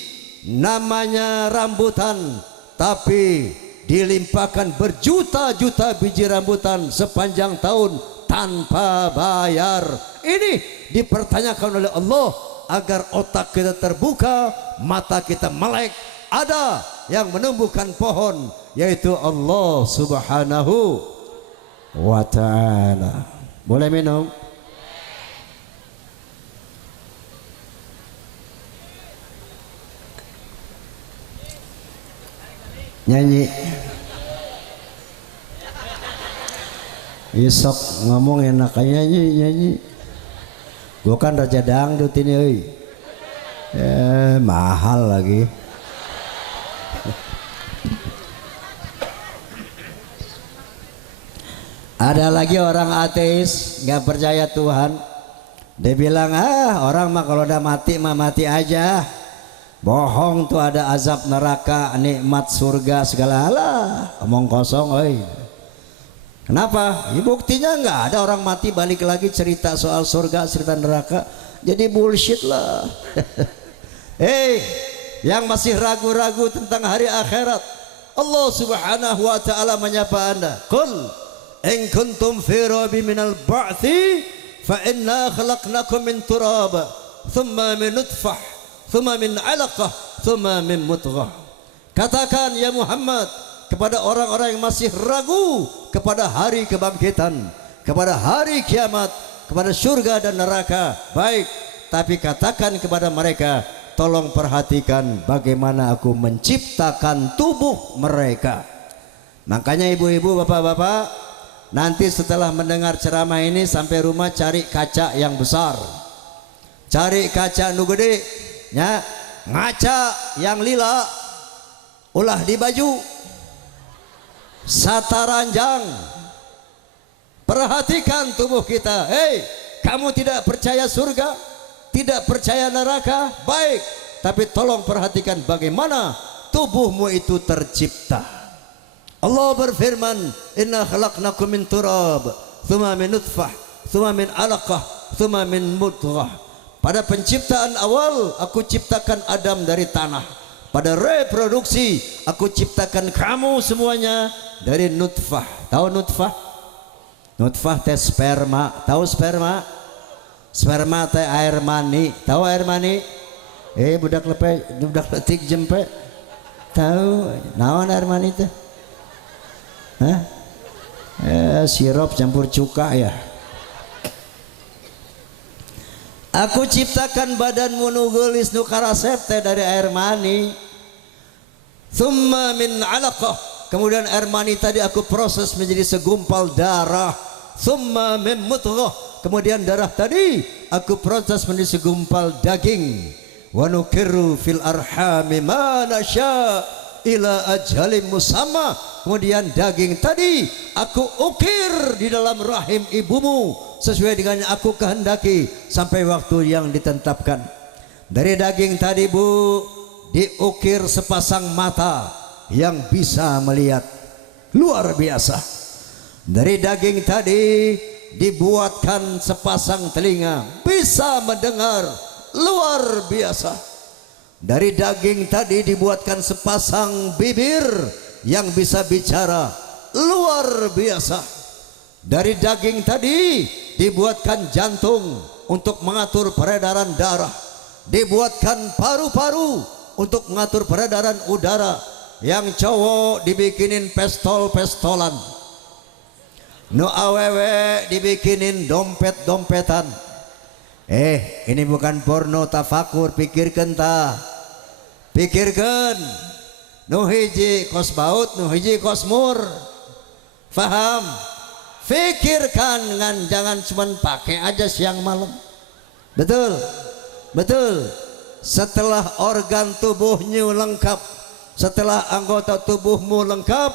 namanya rambutan, tapi dilimpahkan berjuta-juta biji rambutan sepanjang tahun tanpa bayar. Ini dipertanyakan oleh Allah agar otak kita terbuka, mata kita melek. Ada yang menumbuhkan pohon, yaitu Allah Subhanahu wa ta'ala. Boleh minum? Nyanyi. Isok ngomong enak aja, nyanyi. Gua kan raja dangdut ini, euy. Mahal lagi. Ada lagi orang ateis, nggak percaya Tuhan. Dia bilang, orang mah kalau udah mati mah mati aja. Bohong tuh, ada azab neraka, nikmat surga segala. Alah, omong kosong, oi. Kenapa? Ya, buktinya nggak ada orang mati balik lagi cerita soal surga, cerita neraka. Jadi bullshit lah. Hei, yang masih ragu-ragu tentang hari akhirat, Allah Subhanahu wa ta'ala menyapa Anda. Qul in kuntum fi raibin minal ba'thi fa inna khalaqnakum min turab thumma min nutfah thumma min 'alaqah thumma min mudghah. Katakan ya Muhammad kepada orang-orang yang masih ragu kepada hari kebangkitan, kepada hari kiamat, kepada surga dan neraka. Baik, tapi katakan kepada mereka, tolong perhatikan bagaimana aku menciptakan tubuh mereka. Makanya ibu-ibu, bapak-bapak, nanti setelah mendengar ceramah ini sampai rumah cari kaca yang besar, cari kaca nu gede, ya, ngaca yang lila, ulah di baju, sataranjang. Perhatikan tubuh kita. Hei, kamu tidak percaya surga, tidak percaya neraka? Baik, tapi tolong perhatikan bagaimana tubuhmu itu tercipta. Allah berfirman, inna khalaqnakum min turab thumma min nutfah thumma min 'alaqah thumma min mudghah. Pada penciptaan awal aku ciptakan Adam dari tanah. Pada reproduksi aku ciptakan kamu semuanya dari nutfah. Tahu nutfah? Nutfah teh sperma. Tahu sperma? Sperma teh air mani. Tahu air mani? Budak lepe, budak letik jempe. Tahu naon air mani teh? Hah? Sirup campur cuka ya. Aku ciptakan badanmu nu geulis nu karasep teh dari air mani. Tsumma min 'alaqah. Kemudian air mani tadi aku proses menjadi segumpal darah. Tsumma min mudghah. Kemudian darah tadi aku proses menjadi segumpal daging. wa nuqirru fil arhami ma nasya ila ajalin musamma. Kemudian daging tadi aku ukir di dalam rahim ibumu sesuai dengan yang aku kehendaki sampai waktu yang ditetapkan. Dari daging tadi Bu diukir sepasang mata yang bisa melihat, luar biasa. Dari daging tadi dibuatkan sepasang telinga bisa mendengar, luar biasa. Dari daging tadi dibuatkan sepasang bibir yang bisa bicara, luar biasa. Dari daging tadi dibuatkan jantung untuk mengatur peredaran darah, dibuatkan paru-paru untuk mengatur peredaran udara. Yang cowok dibikinin pestol-pestolan, nu awewe dibikinin dompet-dompetan. Ini bukan porno tafakur, pikirkan ta, pikirkan. Nu hiji kos baut, nu hiji kos mur, faham? Pikirkan, jangan cuma pakai aja siang malam. Betul, betul. Setelah organ tubuhnya lengkap, setelah anggota tubuhmu lengkap,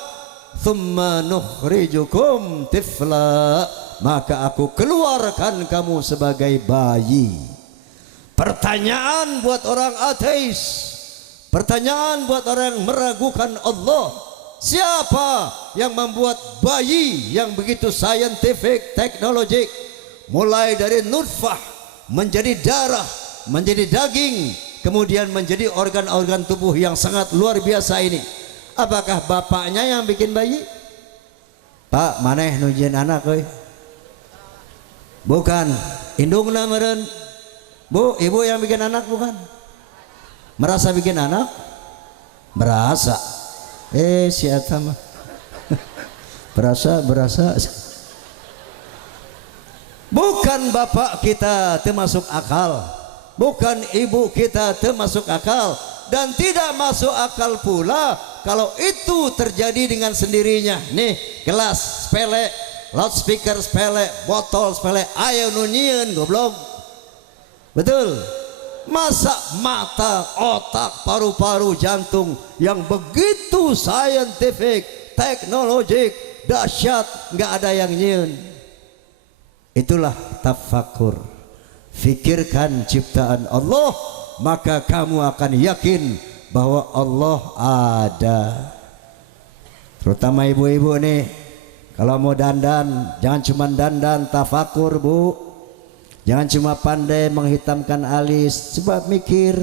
thumma nukhrijukum tifla, maka aku keluarkan kamu sebagai bayi. Pertanyaan buat orang ateis, pertanyaan buat orang yang meragukan Allah, siapa yang membuat bayi yang begitu scientific teknologi, mulai dari nutfah menjadi darah, menjadi daging, kemudian menjadi organ-organ tubuh yang sangat luar biasa ini? Apakah bapaknya yang bikin bayi? Pak, maneh nujin anak euy? Bukan, indungna meureun. Bu, ibu yang bikin anak bukan? Merasa bikin anak? Merasa. Si eta mah. berasa. Bukan bapak kita termasuk akal, bukan ibu kita termasuk akal, dan tidak masuk akal pula kalau itu terjadi dengan sendirinya. Nih, gelas sepele, loudspeaker sepele, botol sepele, ayo nunyian goblok. Betul? Masa mata, otak, paru-paru, jantung yang begitu scientific, teknologik, dahsyat, nggak ada yang nyieun. Itulah tafakur. Fikirkan ciptaan Allah, maka kamu akan yakin bahwa Allah ada. Terutama ibu-ibu nih, kalau mau dandan, jangan cuma dandan tafakur Bu. Jangan cuma pandai menghitamkan alis, coba mikir,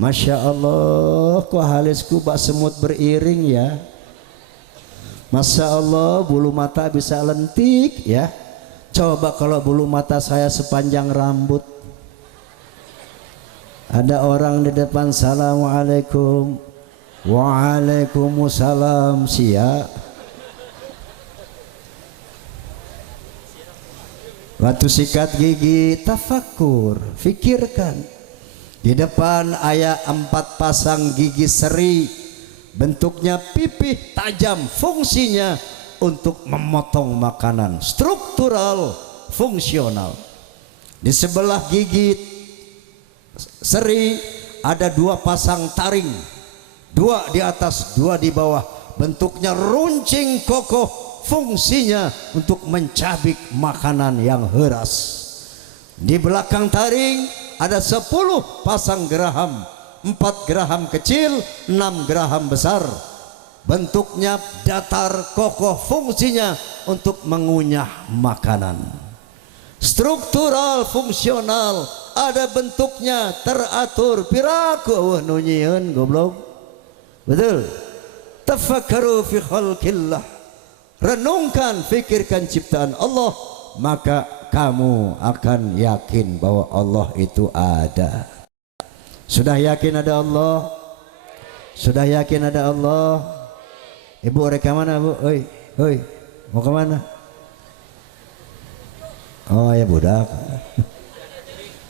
Masya Allah, kok alisku bak semut beriring ya. Masya Allah, bulu mata bisa lentik ya. Coba kalau bulu mata saya sepanjang rambut. Ada orang di depan, Assalamualaikum. Waalaikumsalam. Siap. Waktu sikat gigi, tafakur, fikirkan. Di depan ayat 4 pasang gigi seri, bentuknya pipih tajam, fungsinya untuk memotong makanan, struktural, fungsional. Di sebelah gigi seri ada 2 pasang taring, 2 di atas, 2 di bawah, bentuknya runcing kokoh, fungsinya untuk mencabik makanan yang heras. Di belakang taring ada 10 pasang geraham, 4 geraham kecil, 6 geraham besar. Bentuknya datar kokoh, fungsinya untuk mengunyah makanan. Struktural, fungsional, ada bentuknya, teratur. Piraku nunyian goblok. Betul. Tafakkaru fi khalqillah. Renungkan, fikirkan ciptaan Allah, maka kamu akan yakin bahwa Allah itu ada. Sudah yakin ada Allah? Sudah yakin ada Allah? Ibu rek mana Bu? Oi, mau kemana? Oh ya budak.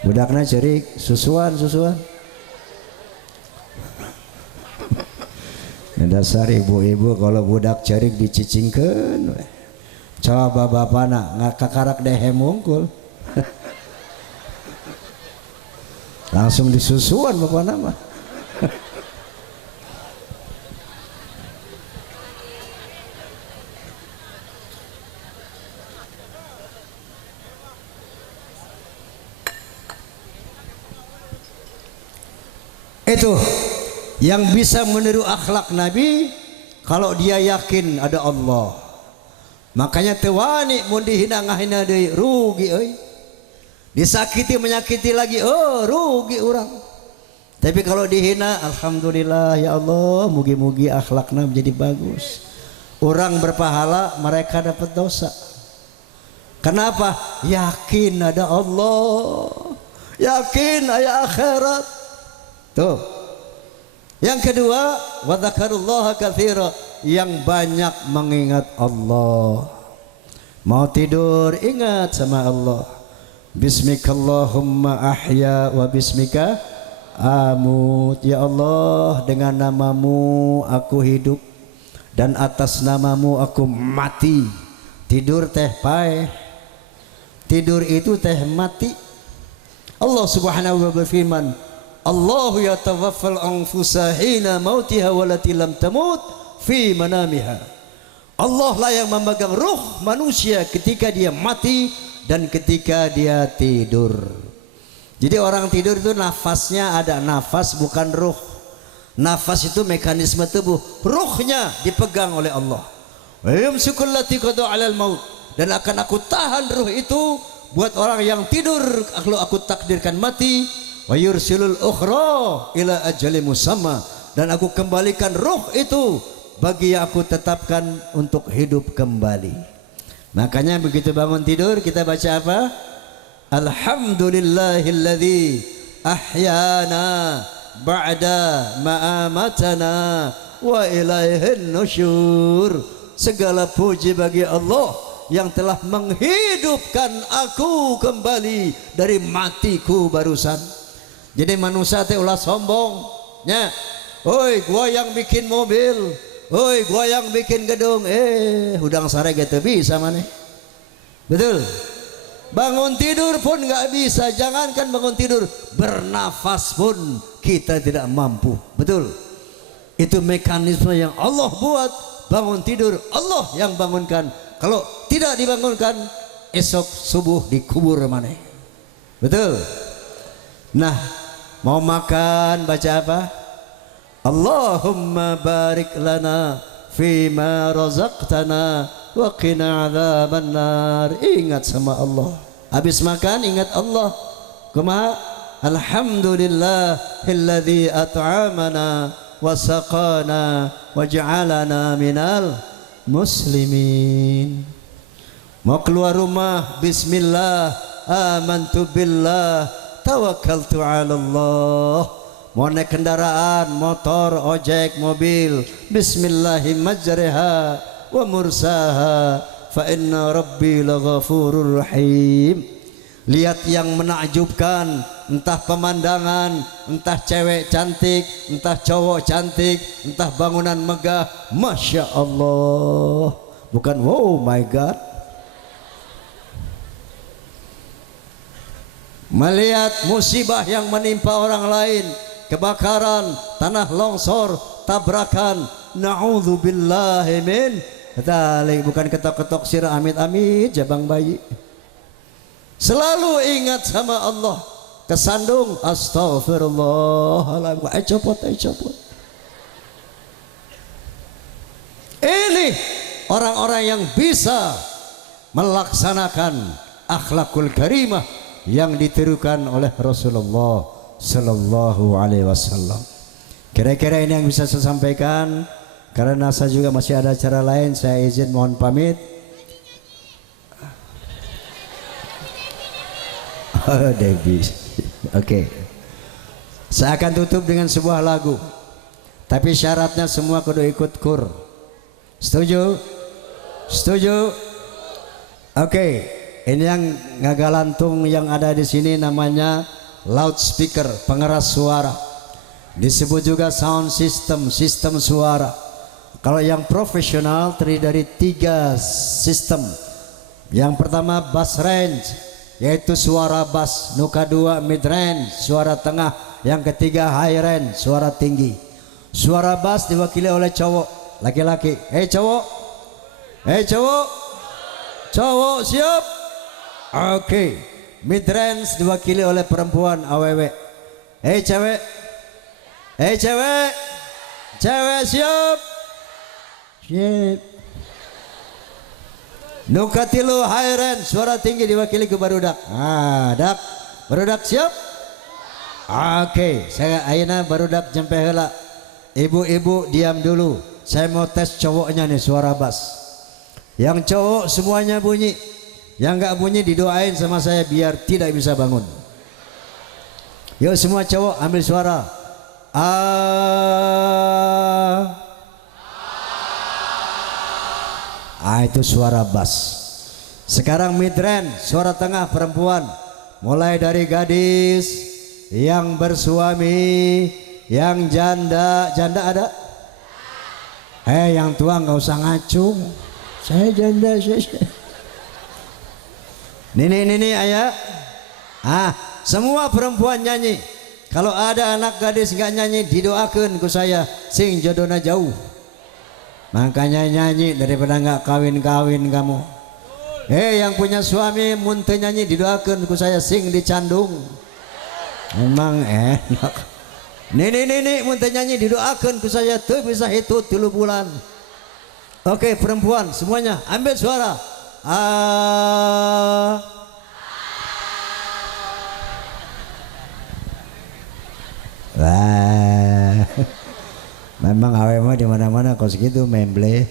Budaknya cerik, susuan. Dasar ibu-ibu kalau budak cerik dicicingkeun. Coba bapana ngakakarak dehe mungkul. Langsung disusuan bapak nama. Itu yang bisa meniru akhlak Nabi kalau dia yakin ada Allah. Makanya tewani mun dihina ngahina deui rugi euy. Disakiti menyakiti lagi rugi orang. Tapi kalau dihina alhamdulillah ya Allah, mugi-mugi akhlakna menjadi bagus. Orang berpahala, mereka dapat dosa. Kenapa? Yakin ada Allah. Yakin ada akhirat. Tuh. Yang kedua, wa dzakarullaha katsira, yang banyak mengingat Allah. Mau tidur ingat sama Allah. Bismikallahumma ahya wa bismika amut. Ya Allah, dengan namamu aku hidup dan atas namamu aku mati. Tidur teh paeh. Tidur itu teh mati. Allah Subhanahu wa ta'ala berfirman, Allahu yatawaffal anfusa hina mautiha walati lam tamut fi manamiha. Allah lah yang memegang ruh manusia ketika dia mati dan ketika dia tidur. Jadi orang tidur itu nafasnya ada nafas bukan ruh. Nafas itu mekanisme tubuh, ruhnya dipegang oleh Allah. Wa yumsikul lati qada 'alal maut, dan akan aku tahan ruh itu buat orang yang tidur kalau aku takdirkan mati. Wa yursilul ukhra ila ajali musamma, dan aku kembalikan ruh itu bagi yang aku tetapkan untuk hidup kembali. Makanya begitu bangun tidur kita baca apa? Alhamdulillahilladzi ahyana ba'da ma'amatana wa ilaihin nusyur. Segala puji bagi Allah yang telah menghidupkan aku kembali dari matiku barusan. Jadi manusia teh ulah sombong nya. Oi gua yang bikin mobil, oi gua yang bikin gedung, hudang sare gitu bisa maneh. Betul. Bangun tidur pun nggak bisa, jangankan bangun tidur, bernafas pun kita tidak mampu. Betul. Itu mekanisme yang Allah buat. Bangun tidur Allah yang bangunkan. Kalau tidak dibangunkan, esok subuh dikubur maneh. Betul. Nah, mau makan baca apa? Allahumma barik lana fima razaqtana wa qina adzabannar. Ingat sama Allah. Habis makan ingat Allah. Kumaha? Alhamdulillahilladzi at'amana wa saqana wa ja'alana minal muslimin. Mau keluar rumah, bismillah, amantu billah, tawakkaltu ala Allah. Mau naik kendaraan, motor, ojek, mobil, bismillahi majriha wa mursaha fa inna rabbi laghafurur rahim. Lihat yang menakjubkan, entah pemandangan, entah cewek cantik, entah cowok cantik, entah bangunan megah, Masya Allah, bukan wow my God. Melihat musibah yang menimpa orang lain, kebakaran, tanah longsor, tabrakan, na'udzubillahi min dzalik. Bukan ketok-ketok sirah amit-amit jabang bayi. Selalu ingat sama Allah. Kesandung astagfirullahaladzim, copot. Ini orang-orang yang bisa melaksanakan akhlakul karimah yang ditirukan oleh Rasulullah Sallallahu Alaihi Wasallam. Kira-kira ini yang bisa saya sampaikan. Karena saya juga masih ada acara lain, saya izin mohon pamit. Oh Debbie, oke. Saya akan tutup dengan sebuah lagu. Tapi syaratnya semua kudu ikut kur. Setuju? Setuju? Oke. Ini yang ngagalantung yang ada di sini namanya loudspeaker, pengeras suara. Disebut juga sound system, sistem suara. Kalau yang profesional terdiri dari 3 sistem. Yang pertama bass range, yaitu suara bass, nu kedua mid range, suara tengah, yang ketiga high range, suara tinggi. Suara bass diwakili oleh cowok, laki-laki. Hei cowok, hei cowok, cowok siap. Oke. Mid range diwakili oleh perempuan, awewe. Hei cewek, hei cewek, cewek siap. Siap. Nu katilu high range, suara tinggi diwakili ke barudak. Dak, barudak siap. Oke, saya ayeuna barudak jempe heula. Ibu-ibu diam dulu. Saya mau tes cowoknya nih suara bass. Yang cowok semuanya bunyi. Yang enggak bunyi didoain sama saya biar tidak bisa bangun. Yuk semua cowok ambil suara. Itu suara bass. Sekarang mid range, suara tengah perempuan. Mulai dari gadis yang bersuami, yang janda. Janda ada? Yang tua nggak usah ngacung. Saya janda. Nini ayah. Semua perempuan nyanyi. Kalau ada anak gadis nggak nyanyi, didoakan ku saya sing jodohna jauh. Makanya nyanyi daripada nggak kawin-kawin kamu. Yang punya suami muntah nyanyi, didoakan ku saya sing dicandung. Memang enak. Nini muntah nyanyi, didoakan ku saya tuh bisa hitung 3 bulan. Oke perempuan semuanya ambil suara. Wah, memang awe mah di mana-mana kos gitu memble.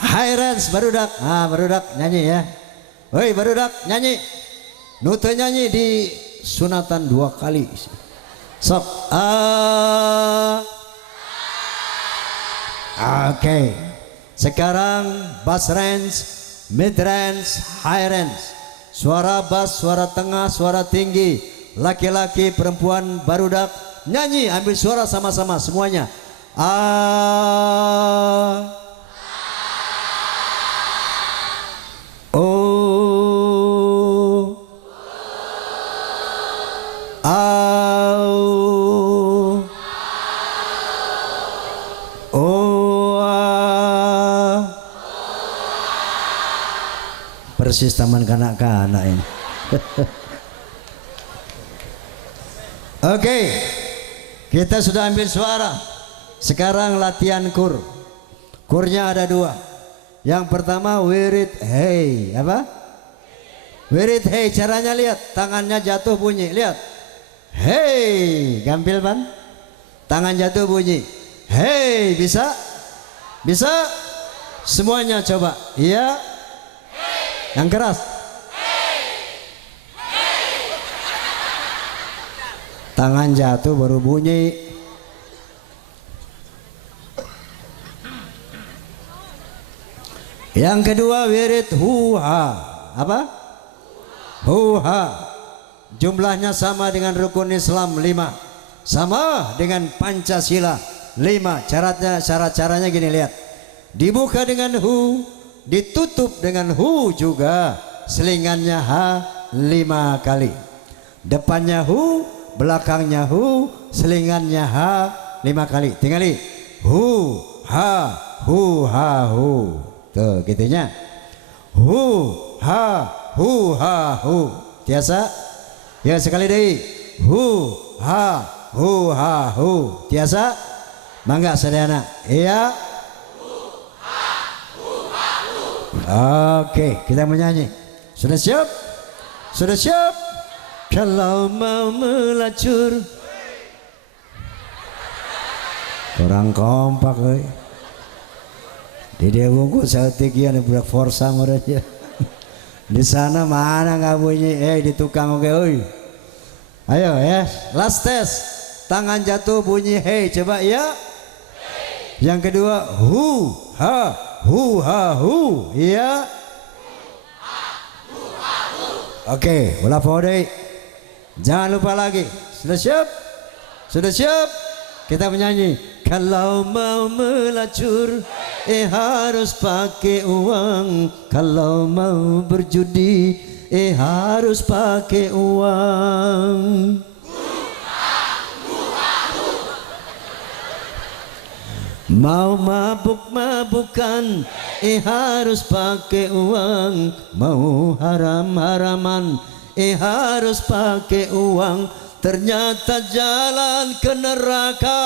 High range barudak, barudak nyanyi ya. Woi barudak nyanyi. Nute nyanyi di sunatan 2 kali. Sok. Oke. Sekarang bass range, mid range, high range. Suara bass, suara tengah, suara tinggi. Laki-laki, perempuan, barudak nyanyi, ambil suara sama-sama semuanya. Persis taman kanak-kanak ini. Oke, kita sudah ambil suara. Sekarang latihan kur. Kurnya ada 2. Yang pertama wirid hey, apa? Wirid hey, caranya lihat, tangannya jatuh bunyi, lihat. Hey, gampil ban? Tangan jatuh bunyi. Hey, bisa? Bisa? Semuanya coba. Iya. Yang keras. Tangan jatuh baru bunyi. Yang kedua wirid huha. Apa? Huha. Jumlahnya sama dengan rukun Islam 5. Sama dengan Pancasila 5. Cara-caranya gini, lihat. Dibuka dengan hu, ditutup dengan hu juga. Selingannya ha 5 kali. Depannya hu, belakangnya hu, selingannya ha 5 kali. Tinggali hu ha hu ha hu. Tuh gitunya. Hu ha hu ha hu. Tiasa. Ya sekali deh. Hu ha hu ha hu. Tiasa. Mangga sadayana. Iya. Hu ha hu ha hu. Oke, kita menyanyi. Sudah siap? Sudah siap? Kalau mau melacur. Kurang kompak euy. Di dia bungkus saeutik ieu budak Forza modalnya. Di sana mana nggak bunyi? Di tukang oke euy. Ayo ya, last test. Tangan jatuh bunyi hey, coba ya. Yang kedua hu ha hu ha hu. Iya. Oke, ulah podei. Jangan lupa lagi. Sudah siap? Sudah siap? Kita menyanyi. Kalau mau melacur harus pakai uang. Kalau mau berjudi harus pakai uang. Mau mabuk-mabukan harus pakai uang. Mau haram-haraman harus pakai uang. Ternyata jalan ke neraka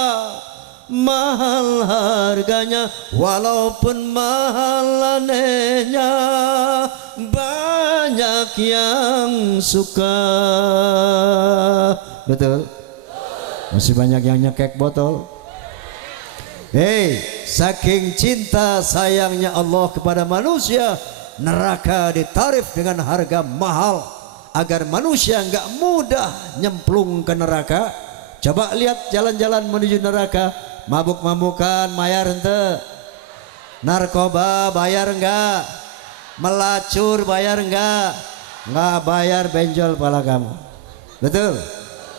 mahal harganya, walaupun mahal anehnya banyak yang suka. Betul? Masih banyak yang nyekek botol. Saking cinta sayangnya Allah kepada manusia, neraka ditarif dengan harga mahal agar manusia enggak mudah nyemplung ke neraka. Coba lihat jalan-jalan menuju neraka. Mabuk-mabukan bayar ente, narkoba bayar enggak, melacur bayar enggak bayar, benjol pala kamu. Betul?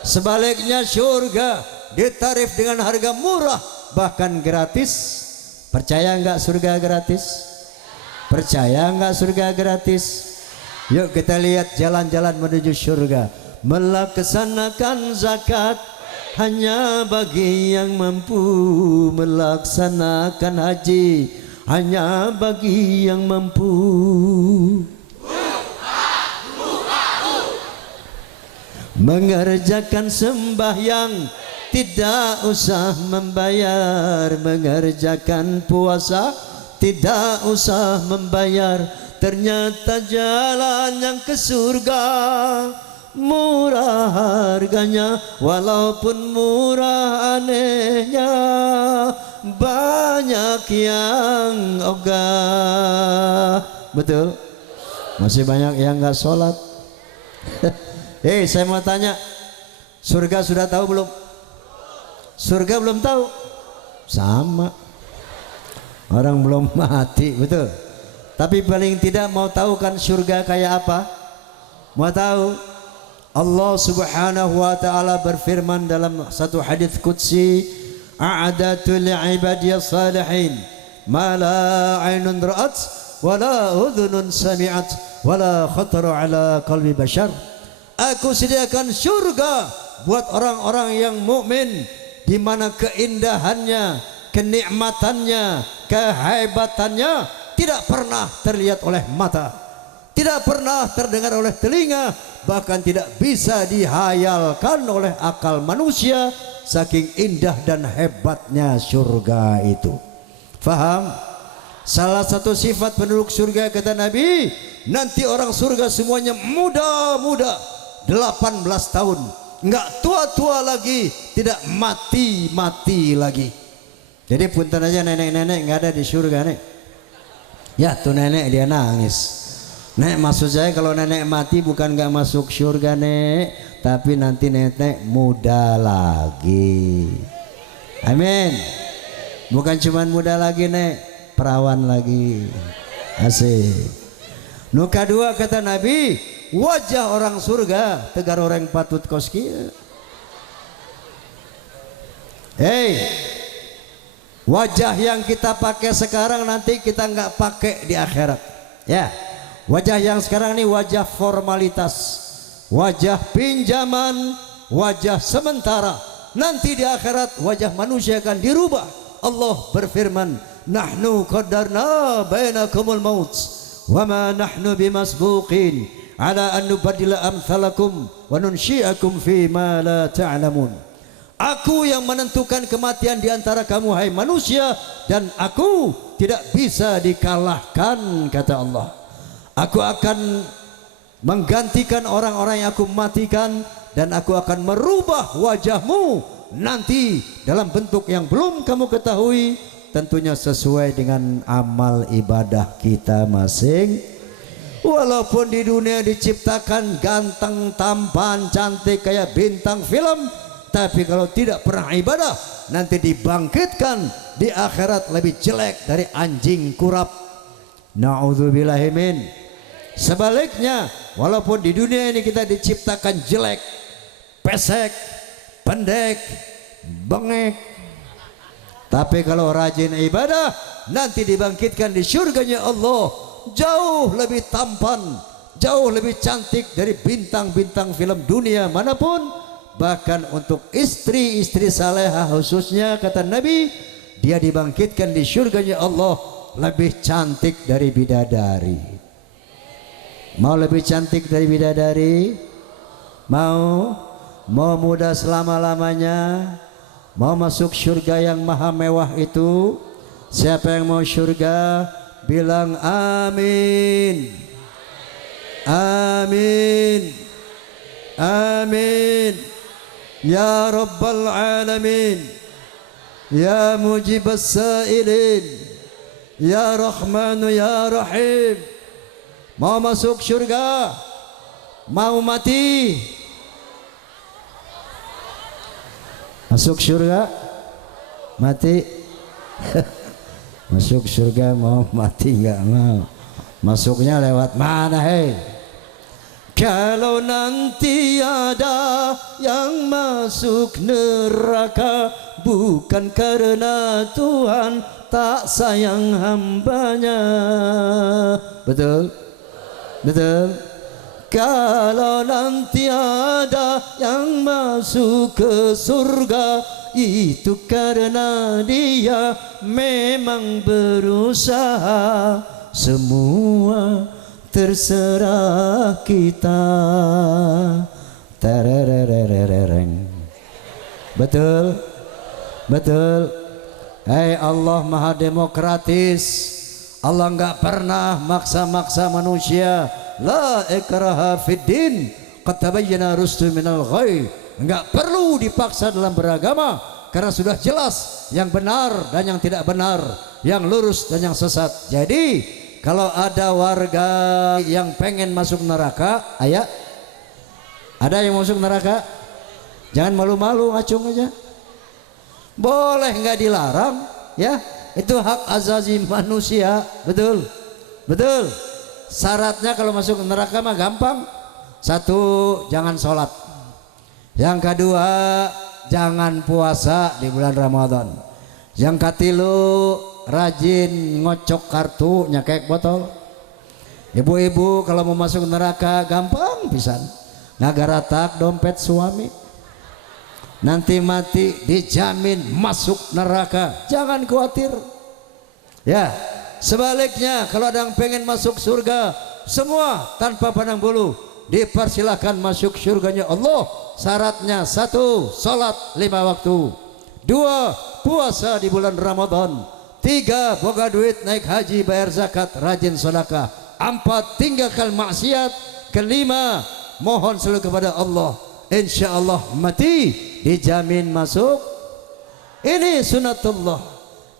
Sebaliknya surga ditarif dengan harga murah, bahkan gratis. Percaya enggak surga gratis? Percaya enggak surga gratis? Yuk kita lihat jalan-jalan menuju surga. Melaksanakan zakat hanya bagi yang mampu, melaksanakan haji hanya bagi yang mampu. Mengerjakan sembahyang tidak usah membayar, mengerjakan puasa tidak usah membayar. Ternyata jalan yang ke surga murah harganya, walaupun murah anehnya banyak yang ogah. Betul? Masih banyak yang nggak sholat. Saya mau tanya, surga sudah tahu belum? Surga belum tahu? Sama, orang belum mati. Betul? Tapi paling tidak mau tahu kan surga kayak apa? Mau tahu? Allah Subhanahu wa taala berfirman dalam satu hadis qudsi, a'adatu li'ibadiyas salihin ma la 'ainun ra'at wa la udhunun sami'at wa la khatara 'ala qalbi bashar. Aku sediakan surga buat orang-orang yang mukmin, di mana keindahannya, kenikmatannya, kehebatannya tidak pernah terlihat oleh mata, tidak pernah terdengar oleh telinga, bahkan tidak bisa dihayalkan oleh akal manusia, saking indah dan hebatnya surga itu. Faham? Salah satu sifat penduduk surga kata Nabi, nanti orang surga semuanya muda-muda, 18 tahun, enggak tua-tua lagi, tidak mati-mati lagi. Jadi punten aja nenek-nenek enggak ada di surga nih. Ya tuh nenek dia nangis. Nek, maksud saya kalau nenek mati bukan gak masuk surga nek, tapi nanti nenek muda lagi. Amin. Bukan cuman muda lagi nek, perawan lagi. Asik. Nuka dua kata Nabi, wajah orang surga tegar orang patut koski. Wajah yang kita pakai sekarang nanti kita nggak pakai di akhirat. Ya. Wajah yang sekarang ini wajah formalitas, wajah pinjaman, wajah sementara. Nanti di akhirat wajah manusia akan dirubah. Allah berfirman, nahnu qaddarna bainakumul maut wa ma nahnu bimasbuqin ala an nubaddila amthalakum wa nunsyi'akum fi ma la ta'lamun. Aku yang menentukan kematian di antara kamu hai manusia, dan aku tidak bisa dikalahkan kata Allah. Aku akan menggantikan orang-orang yang aku matikan, dan aku akan merubah wajahmu nanti dalam bentuk yang belum kamu ketahui, tentunya sesuai dengan amal ibadah kita masing. Walaupun di dunia diciptakan ganteng, tampan, cantik kayak bintang film, tapi kalau tidak pernah ibadah, nanti dibangkitkan di akhirat lebih jelek dari anjing kurap. Na'udzubillahi min. Sebaliknya, walaupun di dunia ini kita diciptakan jelek, pesek, pendek, bengek, tapi kalau rajin ibadah, nanti dibangkitkan di surganya Allah jauh lebih tampan, jauh lebih cantik dari bintang-bintang film dunia manapun. Bahkan untuk istri-istri salehah khususnya kata Nabi, dia dibangkitkan di surganya Allah lebih cantik dari bidadari. Mau lebih cantik dari bidadari? Mau muda selama-lamanya? Mau masuk surga yang maha mewah itu? Siapa yang mau surga? Bilang amin. Amin. Amin. Ya Rabbal Alamin, Ya Mujibas Sa'ilin, Ya Rahmanu Ya Rahim. Mau masuk surga? Mau mati? Masuk surga? Mati? Masuk surga mau, mati enggak mau. Masuknya lewat mana hei? Kalau nanti ada yang masuk neraka, bukan karena Tuhan tak sayang hambanya. Betul? Betul? Kalau nanti ada yang masuk ke surga, itu karena dia memang berusaha. Semua terserah kita. Tererererereng. Betul? Betul? Hai Allah maha demokratis. Allah enggak pernah maksa-maksa manusia. La ikraha fiddin, qad tabayyana rusdu minal ghayy. Enggak perlu dipaksa dalam beragama, karena sudah jelas yang benar dan yang tidak benar, yang lurus dan yang sesat. Jadi kalau ada warga yang pengen masuk neraka, ayah, ada yang masuk neraka, jangan malu-malu, ngacung aja. Boleh nggak dilarang, ya? Itu hak azazi manusia, betul, betul. Syaratnya kalau masuk neraka mah gampang. Satu, jangan sholat. Yang kedua, jangan puasa di bulan Ramadan. Yang ketilu, rajin ngocok kartu nyekek botol. Ibu-ibu kalau mau masuk neraka gampang pisan, ngagaratak dompet suami. Nanti mati dijamin masuk neraka, jangan khawatir. Ya, sebaliknya kalau ada yang pengen masuk surga, semua tanpa pandang bulu dipersilahkan masuk surganya Allah. Syaratnya satu, salat 5 waktu. Dua, puasa di bulan Ramadan. Tiga, boga duit naik haji, bayar zakat, rajin sedekah. Empat, tinggalkan maksiat. Kelima, mohon selalu kepada Allah. Insya Allah mati dijamin masuk. Ini sunatullah.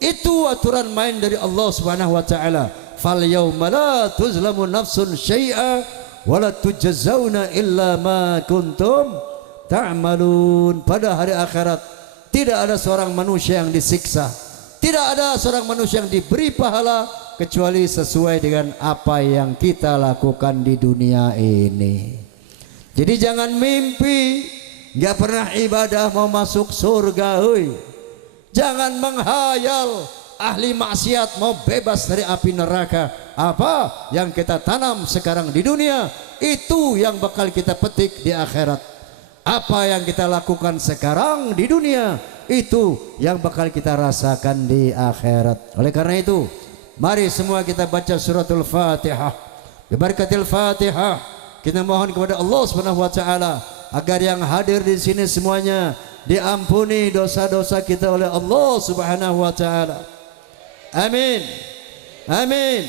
Itu aturan main dari Allah Subhanahu wa taala. Fal yauma la tuzlamu nafsun syai'a wa la tujzauna illa ma kuntum ta'malun. Pada hari akhirat tidak ada seorang manusia yang disiksa. Tidak ada seorang manusia yang diberi pahala kecuali sesuai dengan apa yang kita lakukan di dunia ini. Jadi jangan mimpi nggak pernah ibadah mau masuk surga, hoi. Jangan menghayal ahli maksiat mau bebas dari api neraka. Apa yang kita tanam sekarang di dunia, itu yang bakal kita petik di akhirat. Apa yang kita lakukan sekarang di dunia, itu yang bakal kita rasakan di akhirat. Oleh karena itu, mari semua kita baca suratul Fatihah. Bibarakatil Fatihah, kita mohon kepada Allah Subhanahu wa taala agar yang hadir di sini semuanya diampuni dosa-dosa kita oleh Allah Subhanahu wa taala. Amin. Amin.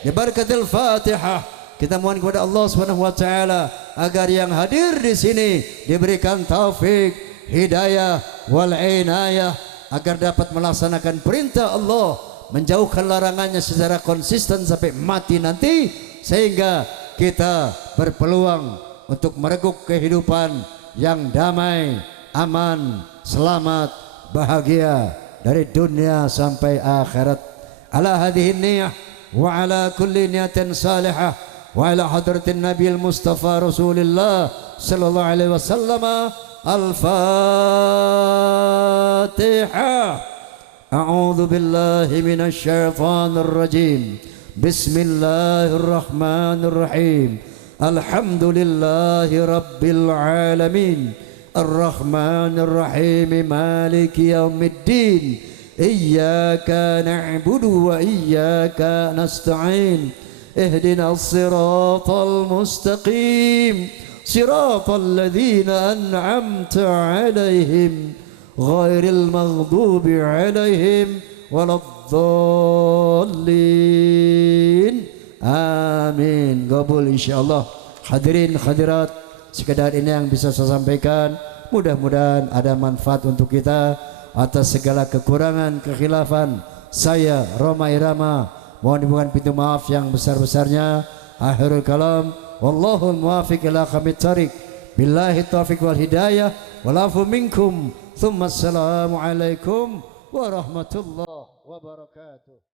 Bibarakatil Fatihah, kita mohon kepada Allah Subhanahu wa taala agar yang hadir di sini diberikan taufik, hidayah wal inayah agar dapat melaksanakan perintah Allah, menjauhkan larangannya secara konsisten sampai mati nanti, sehingga kita berpeluang untuk mereguk kehidupan yang damai, aman, selamat, bahagia dari dunia sampai akhirat. Ala hadhihi niyah wa ala kulli niyatin salihah wa ala hadratin Nabil Mustafa Rasulullah sallallahu alaihi wasallam. Al-Fatihah. A'udzu billahi minasy syaithanir rajim. Bismillahirrahmanirrahim. Alhamdulillahi Rabbil Alamin Ar-Rahmanir Rahim Maliki Yawmiddin Iyyaka na'budu wa iyyaka nasta'in Ihdinas siratal mustaqim Siratal ladzina an'amta 'alaihim ghairil maghdubi 'alaihim waladdallin. Amin. Qabul insyaallah. Hadirin hadirat, sekedar ini yang bisa saya sampaikan. Mudah-mudahan ada manfaat untuk kita. Atas segala kekurangan, kekhilafan, saya Roma Irama mohon dibukakan pintu maaf yang besar-besarnya. Akhirul kalam, wallahul muwaffiq ila aqwamit thariq. Billahi taufiq wal hidayah. Walafu minkum. Thumma assalamu alaikum warahmatullahi wabarakatuh.